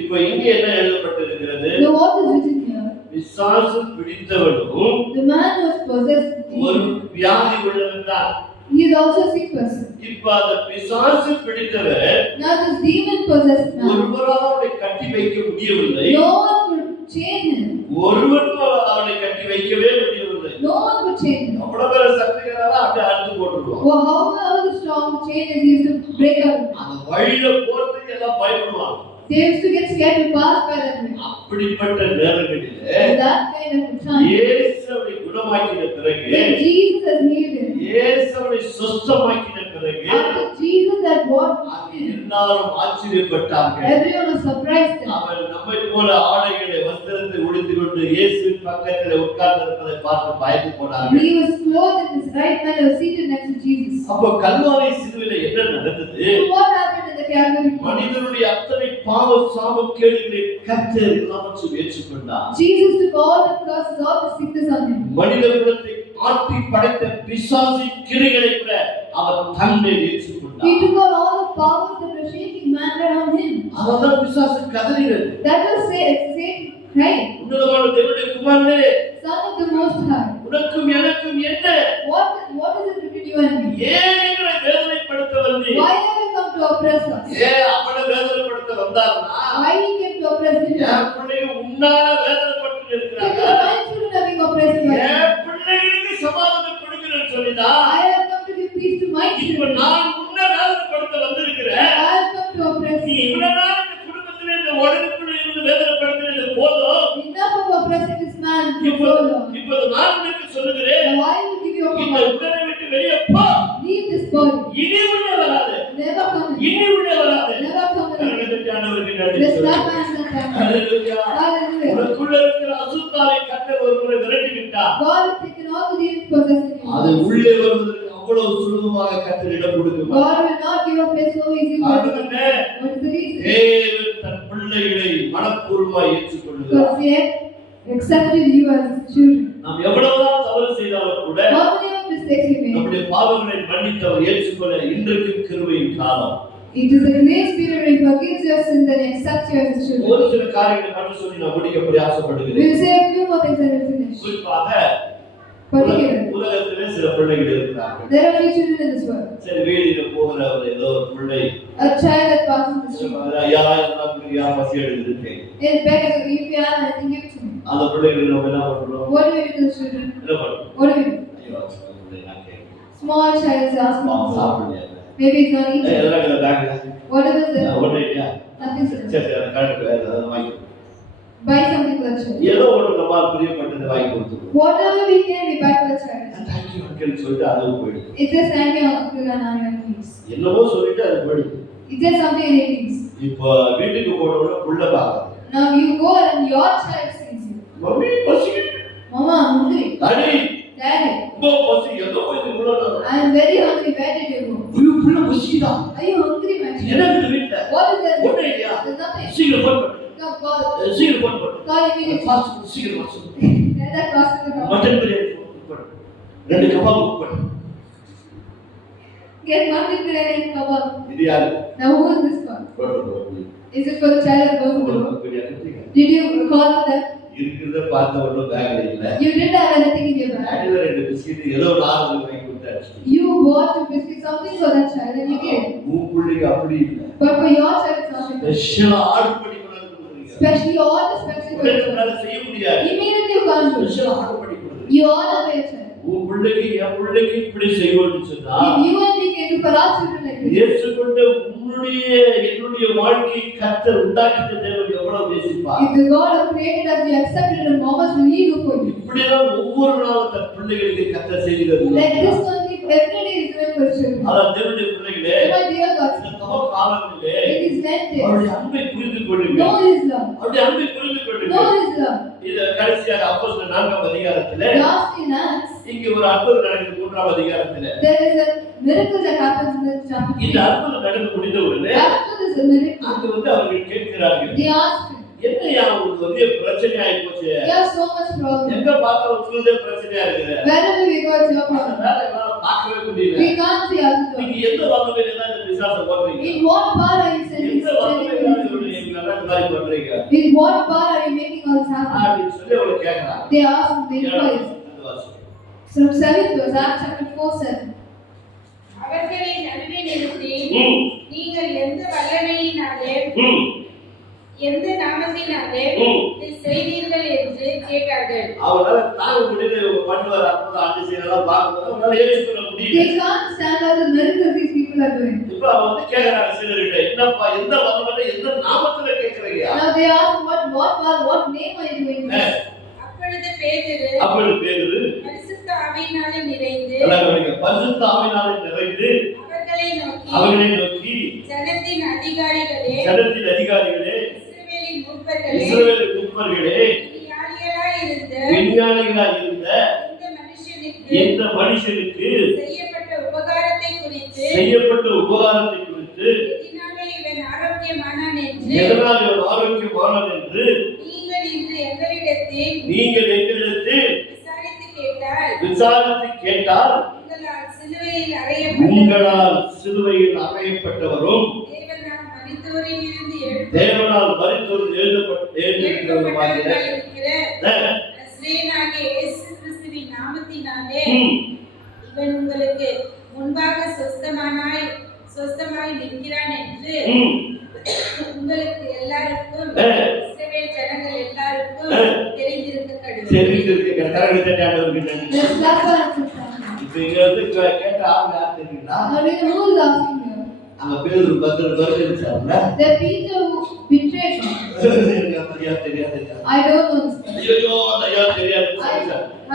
இப்போ இங்கே என்ன எழுதப்பட்டிருக்கிறது? Now what is written here? பிசாசு பிடித்தவனும் The man was possessed. ஒரு வியாதி உள்ளவன் தான். He is also a sick person. இப்போ அந்த பிசாசு பிடித்தவர், Now this demon possessed man, ஒருவரால் அவனை கட்டி வைக்க முடியவில்லை. no one could chain him. ஒருவனும் அவனை கட்டி வைக்கவே முடியவில்லை. No one could chain him. அவ்வளவு பேர சக்திகளால அப்படியே அறுத்து போட்டுருவான். Well, however strong the chain is, he used to break out. அந்த வழியில போறதுக்கு எல்லாம் பயப்படுவாங்க. They used to get scared to pass by that way. அப்படிப்பட்ட நேரங்களிலே In that kind of time, இயேசுவை குணமாக்கின பிறகு, when Jesus has healed him, இயேசுவை சுத்தமாக்கின பிறகு, after Jesus had washed அங்கே him, எல்லாரும் ஆச்சரியப்பட்டார்கள். everyone was surprised. அவன் நம்மை போல ஆடைகளை வஸ்திரத்தை உடுத்திக் கொண்டு இயேசுவின் பக்கத்தில் உட்கார்ந்திருப்பதை பார்த்து பயந்து போனார்கள். He was clothed in his right man and was seated next to Jesus. அப்போ கல்வாரி சிலுவையில என்ன நடந்தது? So what happened in the Calvary cross? மனிதனுடைய அத்தனை பாவ சாப கேடுகளை கர்த்தர் எல்லாவற்றையும் ஏற்றுக்கொண்டார். Jesus took all the crosses, all the sickness on him. மனித குலத்தை ஆட்டி படைத்த பிசாசின் கிரியைகளை கூட அவர் தன்மேல் ஏற்றுக்கொண்டார். He took all the powers that were shaking man around him. அதான் பிசாசு கதறினது. That was Satan crying. உன்னதமான தேவனுடைய குமாரனே, Son of the Most High, உனக்கும் எனக்கும் என்ன? what is it between you and me? ஏன் எங்களை வேதனைப்படுத்த வந்தீர்? Why have you come to oppress us? ஏன் அவனை வேதனைப்படுத்த வந்தார்னா, Why he came to oppress him? என் பிள்ளைங்க உன்னால வேதனைப்பட்டு இருக்கிறாங்க. Because my children are being oppressed by you. என் பிள்ளைகளுக்கு சமாதானம் கொடுக்கிறேன்னு சொல்லினா, I have come to give peace to my இப்ப children. நான் உன்னை வேதனைப்படுத்த வந்திருக்கிறேன். I have come to oppress நீ you. இவ்வளவு நாள் இந்த குடும்பத்திலே இந்த உடலுக்குள்ள இருந்து வேதனைப்படுத்தினது போதும். Enough of oppressing this man for இப்போ so long. இப்போது நான் உனக்கு சொல்லுகிறேன், Now I will give you a இந்த command. உடலை விட்டு வெளியே போ. Leave this body. இனி உள்ளே வராது. Never come in. இனி உள்ளே வராது. Never come in. கர்த்தருடைய ஆண்டவருக்கு நன்றி Let's சொல்லுங்கள். clap hands and thank God. Hallelujah. Hallelujah. உனக்குள்ள இருக்கிற அசுத்தாவை கர்த்தர் ஒருமுறை விரட்டி விட்டார். God has taken all the demons possessing அது you. உள்ளே வருவதற்கு அவ்வளவு சுலபமாக கர்த்தர் இடம் கொடுக்க மாட்டார். God will not give a place so easy for you. ஆண்டவரே, What is the reason? தேவன் தன் பிள்ளைகளை மனப்பூர்வமாய் ஏற்றுக்கொள்கிறார். Because He had accepted you as His children. நாம் எவ்வளவுதான் தவறு செய்தாலும் கூட How many of mistakes we made? நம்முடைய பாவங்களை மன்னித்தவர் ஏற்றுக்கொள்ள இன்றைக்கும் கிருபையின் காலம். It is a grace period when He forgives your sins and accepts you as His children. ஒரு சில காரியங்களை மட்டும் சொல்லி நான் முடிக்க பிரயாசப்படுகிறேன். We'll say a few more things and we'll finish. குறிப்பாக Particularly, உலகத்திலே சில பிள்ளைகள் இருக்கிறார்கள். there are many children in this world. சரி, வீதியில போகிற ஒரு ஏதோ ஒரு பிள்ளை A child that passes the street. ஐயா இதெல்லாம் பிரியா பசி எடுத்துருக்கேன். Is begging, if you have anything, give it to me. அந்த பிள்ளைகள் நம்ம என்ன பண்றோம்? What do we do to the children? என்ன பண்றோம்? What do we do? ஐயோ பிள்ளை நான் கேட்கிறேன். Small child is asking for food. சாப்பிடுங்க. Maybe it's not eating. எதெல்லாம் இந்த பேக்ல? What is it? ஒண்ணு இல்லையா? Nothing. Sir. சரி சரி கரெக்ட் அதை வாங்கி Buy something for the child. ஏதோ ஒன்று நம்ம பிரியப்பட்டதை வாங்கி கொடுத்துருவோம். Whatever we can, we buy for the child. Thank you uncle சொல்லிட்டு அது போயிடுது. It says thank you, uncle and aunt, and please. என்னவோ சொல்லிட்டு அது போயிடுது. It says something and it means. இப்போ வீட்டுக்கு போனோட புள்ள பாக்குது. Now you go and your child sees you. Mummy பசிக்குது. Mama, I'm hungry. Daddy Daddy, ரொம்ப பசி ஏதோ இது இவ்வளவு நேரம். I am very hungry. Where did you go? ஐயோ புள்ள பசிக்குதா? Are you hungry, my child? என்ன இருக்குது வீட்டுல? What is there? ஒண்ணே இல்லையா? There's nothing. சீக்கிரம் போன் பண்ணு. Come, call. சீக்கிரம் போன் பண்ணு. Call immediately. ஃபாஸ்ட் சீக்கிரம் வா சொல்லு. Let that fast to the house. Mutton biryani book பண்ணு. 2 கபாப் புக் பண்ணு. Get mutton biryani and kebab. இது யாரு? Now who is this for? Is it for the child that goes to the room? Did you call for them? இருக்கிறத பார்த்த உடனே பேக்ல இல்ல. You didn't have anything in your bag. அடில 2 biscuit ஏதோ நாலு வாங்கி கொடுத்தாச்சு. You bought a biscuit, something for that child, and you gave. உன் புள்ளைக்கு அப்படி இல்ல. But for your child, it's nothing. ஸ்பெஷலா ஆர்டர் பண்ணி கொண்டு கொடுக்குறீங்க. Especially all the special உடனே things. உங்களால செய்ய முடியாது. Immediately you can't do it. ஸ்பெஷலா ஆர்டர் பண்ணி கொடுக்குறீங்க. You order for your child. உன் புள்ளைக்கு என் புள்ளைக்கு இப்படி செய்வோம்னு சொன்னா If you and me can do for our children like this, ஏற்றுக்கொண்ட உன்னுடைய என்னுடைய வாழ்க்கையை கர்த்தர் உண்டாக்கிட்ட தேவன் எவ்வளவு நேசிப்பார். if the God who created us, we accepted Him, how much will He do for you? இப்படிதான் ஒவ்வொரு நாளும் தன் பிள்ளைகளுக்கு கர்த்தர் செய்கிறது. Like this only every day is doing for children. அதான் தேவனுடைய பிள்ளைகளே, My dear God, இந்த தவ காலங்களிலே it is Lent days. அவருடைய அன்பை புரிந்து கொள்ளுங்க. Know His love. அவருடைய அன்பை புரிந்து கொள்ளுங்க. Know His love. இது கடைசியாக அப்போஸ்தலர் 4ஆம் அதிகாரத்திலே Last in Acts, இங்கே ஒரு அற்புதம் நடக்குது 3ஆம் அதிகாரத்திலே. there is a miracle that happens in this chapter. இந்த அற்புதம் நடந்து முடிந்த உடனே After this miracle, அங்க அவர்கள் கேட்கிறார்கள், they asked him, என்னையா உங்களுக்கு வந்து பிரச்சனை ஆயி போச்சு? "We have so much problem. எங்க பார்த்தாலும் உங்களுக்கு பிரச்சனையா இருக்குது. Wherever we go, it's your problem. அதனால என்னால பார்க்கவே முடியல. We can't see other job. நீங்க எந்த வல்லமையில தான் இந்த பிசாசை போடுறீங்க? In what power are you sending? எந்த வல்லமையில எங்களை இந்த மாதிரி பண்றீங்க? In what power are you making all this happen?" அப்படின்னு சொல்லி அவளை கேட்கறாங்க. They asked him, they inquired. From 7th verse, Acts chapter 4:7. அவர்களை நடுவே நிறுத்தி, ம். நீங்கள் எந்த வல்லமையினாலே ம். எந்த நாமத்தினாலே ம். இதை செய்தீர்கள் என்று கேட்டார்கள். அவனால தாங்க முடியல. பண்ணுவார் அற்புதம் அதிசயம்லாம் பார்க்கும்போது அவனால ஏற்றுக்கொள்ள முடியல. They can't stand out the miracles these people are doing. இப்ப அவன் வந்து கேட்கறாங்க சிலர்கிட்ட, என்னப்பா எந்த வல்லமையில எந்த நாமத்துல கேட்கறீங்க? Now they ask, what power, what name are you doing this? அப்பொழுது பேதுரு அப்பொழுது பேதுரு பரிசுத்த ஆவியினாலே நிறைந்து எல்லாம் கவனிங்க, பரிசுத்த ஆவியினாலே நிறைந்து அவர்களை நோக்கி, ஜனத்தின் அதிகாரிகளே, ஜனத்தின் அதிகாரிகளே, இஸ்ரவேலின் மூப்பர்களே, இஸ்ரவேலின் மூப்பர்களே, விஞ்ஞானிகளாய் இருந்த இந்த மனுஷனுக்கு செய்யப்பட்ட உபகாரத்தை குறித்து எதனாலே இவன் ஆரோக்கியமானான் என்று நீங்கள் எங்களிடத்தில் விசாரித்து கேட்டால் உங்களால் சிலுவையில் அறையப்பட்டவரும் தேவனால் மரித்தோரில் எழுந்திருக்கிறவருமாகிய நசரேயனாகிய இயேசு கிறிஸ்துவின் நாமத்தினாலே இவன் உங்களுக்கு முன்பாக சொஸ்தமாய் நிற்கிறான் என்று உங்களுக்கு எல்லாருக்கும் இஸ்ரவேல் ஜனங்கள் எல்லாருக்கும் தெரிந்திருக்க கடவுள். இப்ப இங்க வந்து கேட்ட ஆள் யார் தெரியுங்களா? அங்க பேதுரு பதில் இருந்துச்சாருல. The Peter who betrayed him. தெரியாது. I don't know this. ஐயோ அந்த யார் தெரியாது.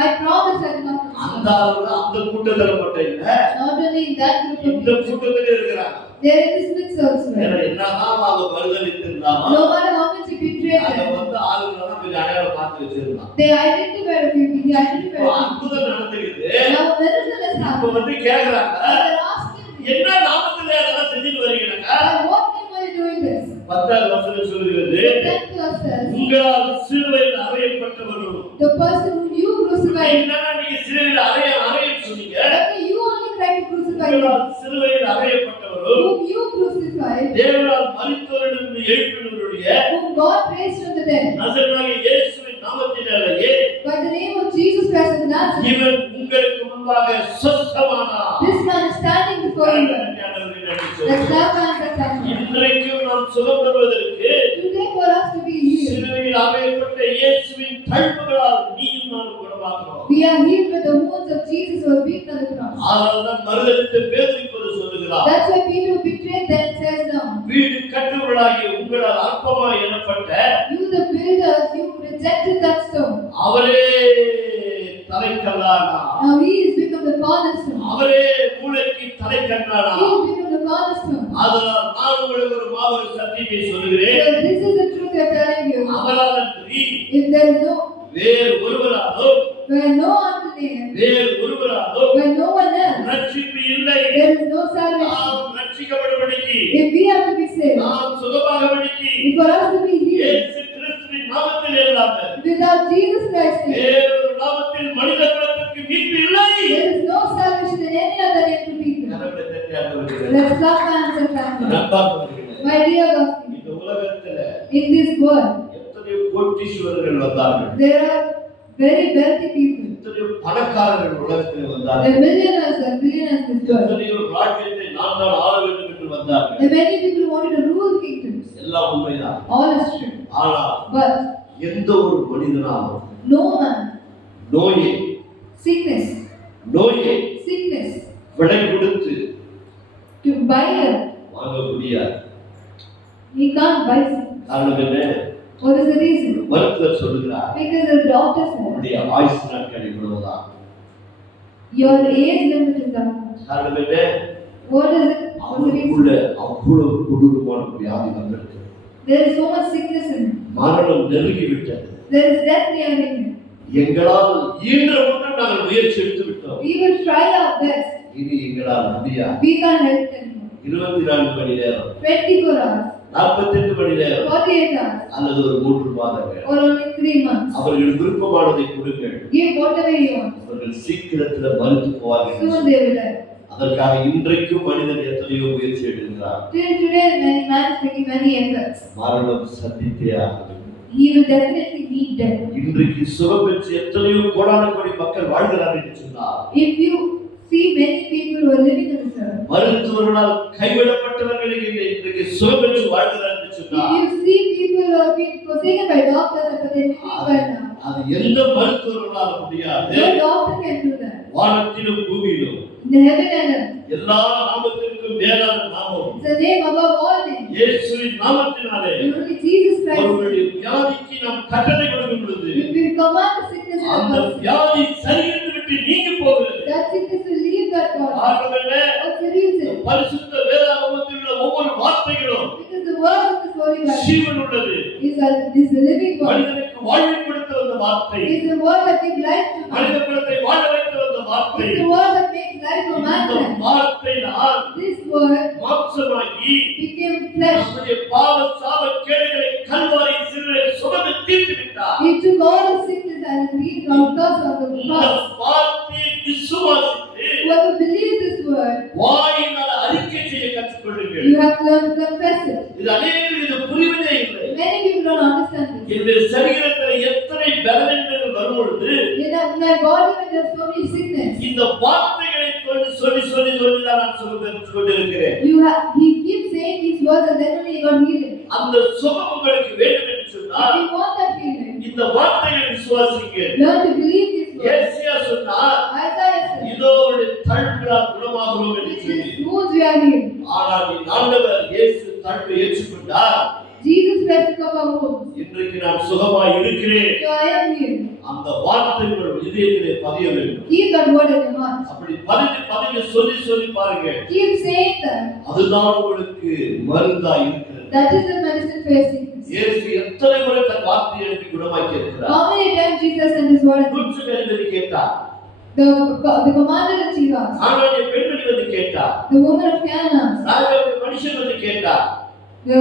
I promise I will not. அந்த ஆளுங்க அந்த கூட்டத்துல மட்டும் இல்ல. Not only in that group. இந்த கூட்டத்துல இருக்கிறாங்க. They are in this midst also. என்னதான் அவங்க வருதலித்திருந்தாலும் no matter how much he betrayed அத them, வந்து ஆளுங்கலாம் கொஞ்சம் அடையாளம் பார்த்து வச்சிருந்தாங்க. they identified a few people. They identified. அற்புதம் நடந்துக்குது. Now miracle has இப்ப happened. வந்து கேக்குறாங்க, They are asking, என்ன நாமத்திலே அதெல்லாம் செஞ்சுட்டு வரீங்கன்னாக்கா? what name are you doing this? 10வது வசனம் சொல்கிறது, 10th verse says, உங்களால் சிலுவையில் அறையப்பட்டவரும். the person whom you crucified. என்னன்னா நீங்க சிலுவையில் அறையன்னு சொன்னீங்க. Okay, you only tried to crucify him. உங்களால் சிலுவையில் அறையப்பட்டவரும், Whom you crucified, தேவனால் மரித்தோரிலிருந்து எழுப்பினவருடைய whom God raised from the dead. நசரேயனாகிய இயேசுவின் நாமத்தினாலேயே By the name of Jesus Christ of Nazareth, இவன் உங்களுக்கு முன்பாக சொஸ்தமானார். this man is standing before you. Let's clap hands and thank him. இன்றைக்கும் நாம் சுகம் பெறுவதற்கு Today for us to be healed, சிலுவையில் அறையப்பட்ட இயேசுவின் தழும்புகளால் நீயும் நானும் குணமாகிறோம். we are healed with the wounds of Jesus who was beaten on the cross. அதனால்தான் மறுதலித்த பேதுரு இப்போது சொல்லுகிறார், That's why Peter who betrayed them says now, வீடு கட்டுவர்களாகிய உங்களால் அற்பமாய் எண்ணப்பட்ட you the builders, you rejected that stone. அவரே தலைக்கல்லானார். Now he is become the cornerstone. அவரே மூளைக்கு தலைக்கல்லானார். He is become the cornerstone. அதனால் நான் உங்களுக்கு ஒரு மாபெரும் சத்தியத்தை சொல்லுகிறேன். So this is the truth we are telling you. அவரால் அன்றி If there is no, வேறு ஒருவராலோ where no other name, வேறு ஒருவராலோ where no one else, ரட்சிப்பு இல்லை. there is no salvation. நாம் ரட்சிக்கப்பட ரட்சிக்கப்படும்படிக்கு if we have to be saved, நாம் சுகமாகும்படிக்கு for us to be healed, இயேசு கிறிஸ்துவின் நாமத்தில் இல்லாமல் without Jesus Christ's name, வேறொரு நாமத்தில் மனித குலத்திற்கு மீட்பு இல்லை. there is no salvation in any other name to people. கரங்களை தட்டி ஆண்டவருக்கு Let's clap hands and thank Him. நண்பர்களே, My dear God, இந்த உலகத்துல in this world, எத்தனையோ கோட்டீஸ்வரர்கள் வந்தார்கள், there are very wealthy people. எத்தனையோ பணக்காரர்கள் உலகத்தில் There வந்தார்கள், are millionaires and billionaires in this world. எத்தனையோ ராஜ்யத்தை நான் தான் ஆள வேண்டும் என்று வந்தார்கள். There are many people who wanted to rule kingdoms. எல்லாம் உண்மைதான். All is true. ஆனா But எந்த ஒரு மனிதனாலும் no man, நோயை sickness, விலை கொடுத்து to buy it, வாங்க முடியாது. he can't buy sickness. காரணம் என்ன? What is the reason? மருத்துவர் சொல்லுகிறார், Because the doctor said, உன்னுடைய ஆயுசு நாட்கள் இவ்வளவுதான். your age limit is that much. காரணம் என்ன? What is it? What's the அவனுக்குள்ள reason? அவ்வளவு கொடூரமான வியாதி வந்திருக்கு. There is so much sickness in him. மரணம் நெருங்கி விட்டது. There is death nearing him. எங்களால் இயன்ற மட்டும் நாங்கள் முயற்சி எடுத்து விட்டோம். We will try our best. இனி எங்களால் முடியாது. We can't help anymore. 24 மணி நேரம், 24 hours, 48 மணி நேரம், 48 hours, அல்லது ஒரு 3 மாதங்கள் or only 3 months. அவர்கள் விருப்பமானதை கொடுங்கள். Give whatever you want. அவர்கள் சீக்கிரத்தில் மறுத்து போவார்கள். Soon they will die. அதற்காக இன்றைக்கும் மனிதன் எத்தனையோ முயற்சி எடுக்கிறார். Till today, many man is taking many efforts. மரணம் சந்தித்தே ஆகும். He will definitely meet death. இன்றைக்கு சுகம் பெற்று எத்தனையோ கோடான கோடி மக்கள் வாழ்கிறார்கள் என்று சொன்னார். If you see many people who are living in this earth, மருத்துவர்களால் கைவிடப்பட்டவர்களுக்கு இன்றைக்கு சுகம் பெற்று வாழ்கிறார்கள் என்று if சொன்னார். you see people who have been forsaken by doctors but they are living well now, அது எந்த மருத்துவர்களால் முடியாது. no doctor can do that. வானத்திலும் பூமியிலும் In the heaven and earth, எல்லா நாமத்திற்கும் மேலான நாமம் it's the name above all names. இயேசுவின் நாமத்தினாலே Only Jesus Christ. அவர்களுடைய வியாதிக்கு நாம் கட்டளை கொடுக்கும் பொழுது If we command the sickness in அந்த the person, வியாதி சரியிருந்து விட்டு நீங்கி போகிறது. that sickness will leave that body. காரணம் என்ன? What's the reason? பரிசுத்த வேதாகமத்தில் உள்ள ஒவ்வொரு வார்த்தைகளும் Because the word of this holy Bible ஜீவன் உள்ளது. is a living word. மனிதனுக்கு வாழ்வை கொடுத்த அந்த வார்த்தை, It's the word that gives life to man. மனித குலத்தை வாழ வைத்த அந்த வார்த்தை, It's the word that makes life for இந்த mankind. வார்த்தையினால் This word மாம்சமாகி became flesh. நம்முடைய பாவ சாப கேடுகளை கல்வாரி சிலுவையில் சுமந்து தீர்த்து விட்டார். He took all the sickness and grief from us on the இந்த cross. வார்த்தையை விசுவாசித்து Whoever believes this word, வாயினால் அறிக்கை செய்ய கற்றுக்கொள்ளுங்கள். you have to learn to confess it. இது அநேகருக்கு இது புரிவதே இல்லை. Many people don't understand this. இந்த சரீரத்தில் எத்தனை பலவீனங்கள் வரும் பொழுது In my body when there's so many sickness, இந்த வார்த்தைகளை கொண்டு சொல்லி தான் நான் சுகம் பெற்றுக் கொண்டிருக்கிறேன். he keeps saying these words and then only he got healing. அந்த சுகம் உங்களுக்கு வேண்டும் என்று If சொன்னால் you want that healing, இந்த வார்த்தைகளை விசுவாசிங்க. learn to believe these words. Asia சொன்னார், Isaiah said, இதோ உடைய தழும்புகளால் குணமாகிறோம் என்று "With சொல்லி. his wounds we are healed." ஆனால் நீ ஆண்டவர் இயேசு தழும்பை ஏற்றுக்கொண்டார். Jesus Christ took up our wounds. இன்றைக்கு நான் சுகமாய் இருக்கிறேன். So I am healed. அந்த வார்த்தைகள் இதயத்திலே பதிய வேண்டும். Keep that word in your heart. அப்படி பதிஞ்சு சொல்லி பாருங்க. Keep saying that. அதுதான் உங்களுக்கு மருந்தாய் இருக்கிறது. That is the medicine for your sickness. இயேசு எத்தனை முறை தன் வார்த்தையை அனுப்பி குணமாக்கி இருக்கிறார். How many times Jesus sent his word? நூற்றுக்கு அதிபதி கேட்டார். The commander in chief asked. ஆனாலும் பெண்மணி வந்து கேட்டார். The woman of Canaan asked. ராஜாவுடைய மனுஷன் வந்து கேட்டார். The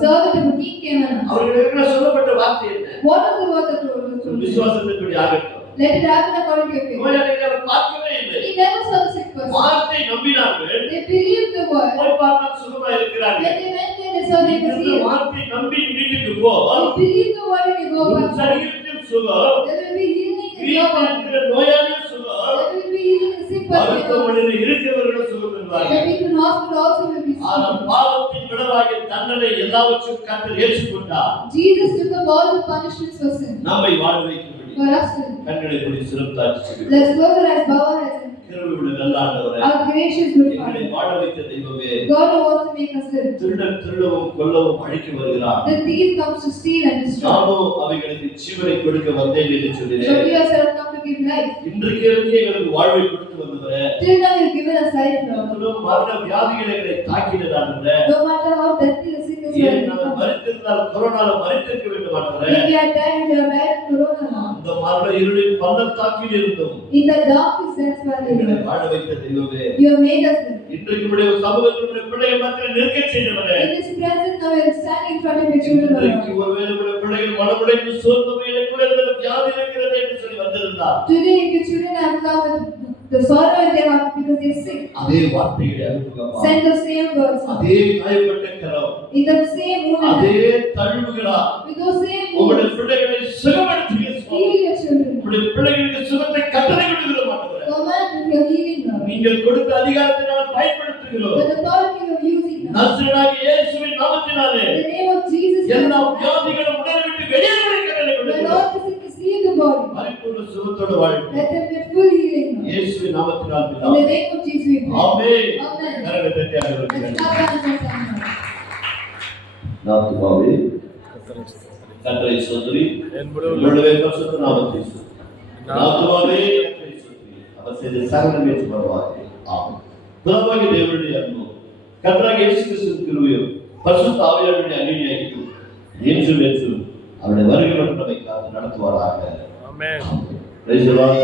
servant of the king came and asked. அவர்களுக்கு சொல்லப்பட்ட வார்த்தை என்ன? What was the word that was told? விசுவாசத்தின்படி ஆகட்டும். Let it happen according to your faith. நோயாளிகளை அவர் பார்க்கவே இல்லை. He never saw the sick person. வார்த்தை நம்பினார்கள். They believed the word. போய் பார்த்தால் சுகமா இருக்கிறார்கள். When they went there, they saw they were இந்த healed. வார்த்தை நம்பி வீட்டுக்கு போ. They believe the word and you go உன் back. சரீரத்தில் சுகம். There will be healing in your வீட்டில் body. இருக்கிற நோயாளியும் சுகம். There will be healing in the sick person. மருத்துவமனையில் இருக்கிறவர்களும் சுகம் பெறுவார்கள். The people in hospital also will be ஆனால் healed. பாவத்தின் விளைவாகிய தண்டனை எல்லாவற்றையும் கர்த்தர் ஏற்றுக்கொண்டார். Jesus took up all the punishments for sin. நம்மை வாழ வைக்கும்படி For us to. கண்களை மூடி சிறந்தாட்சி செய்கிறோம். Let's close our eyes, bow our heads. கிருபையுள்ள நல்ல ஆண்டவரே, Our gracious good எங்களை Father. வாழ வைத்த தெய்வமே, God who wants to make us live. திருடன் திருடவும் கொல்லவும் அழிக்க வருகிறார். The thief comes to steal and destroy. நானோ அவைகளுக்கு ஜீவனை கொடுக்க வந்தேன் என்று So சொல்லினேன். we ourselves come to give life. இன்றைக்கு வரைக்கும் எங்களுக்கு வாழ்வை கொடுத்து வந்தவரே, Till now you've given us life, Lord. எத்தனையோ மரண வியாதிகள் எங்களை தாக்கினதானவரே, No matter how deadly the sickness ஏன் may நாங்கள் become. மரித்திருந்தால் கொரோனால மரித்திருக்க வேண்டும் ஆண்டவரே. If we are died, we are died in Corona now. அந்த மரண இருளின் பள்ளத்தாக்கில் இருந்தோம் In the darkest depths where we எங்களை were. வாழ வைத்த தெய்வமே, You have made us live. இன்றைக்கு உடைய சமூகத்தினுடைய பிள்ளைகள் மத்தியில் நிற்க செய்தவரே, In this present, now we are standing in front of your children, இன்றைக்கு Lord. ஒருவேளை உடைய பிள்ளைகள் மனமுடைந்து சோர்ந்து போய் எனக்குள்ள இருக்கிற வியாதி இருக்கிறது என்று சொல்லி வந்திருந்தார், Today, if your children have come with the sorrow in their heart because they are sick, அதே வார்த்தைகளை அனுப்புங்கப்பா. send the same words. அதே காயப்பட்ட கரம், In the same wound, அதே தழுவுகளா with those same உங்களுடைய wounds, பிள்ளைகளை சுகப்படுத்துங்க சுவாமி. heal your children. உங்களுடைய பிள்ளைகளுக்கு சுகத்தை கட்டளை விடுகிற மாட்டவரே, Command with your healing, Lord. நீங்கள் கொடுத்த அதிகாரத்தை நான் பயன்படுத்துகிறோம். The authority you are using now. நசரேயனாகிய இயேசுவின் நாமத்தினாலே In the name of Jesus எல்லா Christ, வியாதிகளும் உடலை விட்டு வெளியேற கட்டளை the விடுகிறோம். Lord the sickness leave the body. பரிபூர்ண சுகத்தோடு வாழ்க்கை Let them get full healing now. இயேசுவின் நாமத்தினால் In the பிதாவே. name of Jesus we pray. Amen. Amen. கரங்களை தட்டி Let's ஆண்டவருக்கு clap hands and thank Him. நாத்துமாவே கர்த்தரை ஸ்தோத்திரி, உம்முடைய பரிசுத்த நாமத்தை ஸ்தோத்திரி. நாத்துமாவே கர்த்தரை ஸ்தோத்திரி, அவர் செய்த சகல மேற்று பரவாயில்லை. ஆமென். பிதாவாகிய தேவனுடைய அன்பும் கர்த்தராகிய இயேசு கிறிஸ்துவின் கிருபையும் பரிசுத்த ஆவியானவருடைய அன்பினையும் என்றும் அவருடைய வருகை மட்டும் நம்மை காத்து நடத்துவாராக. ஆமென். Praise the Lord.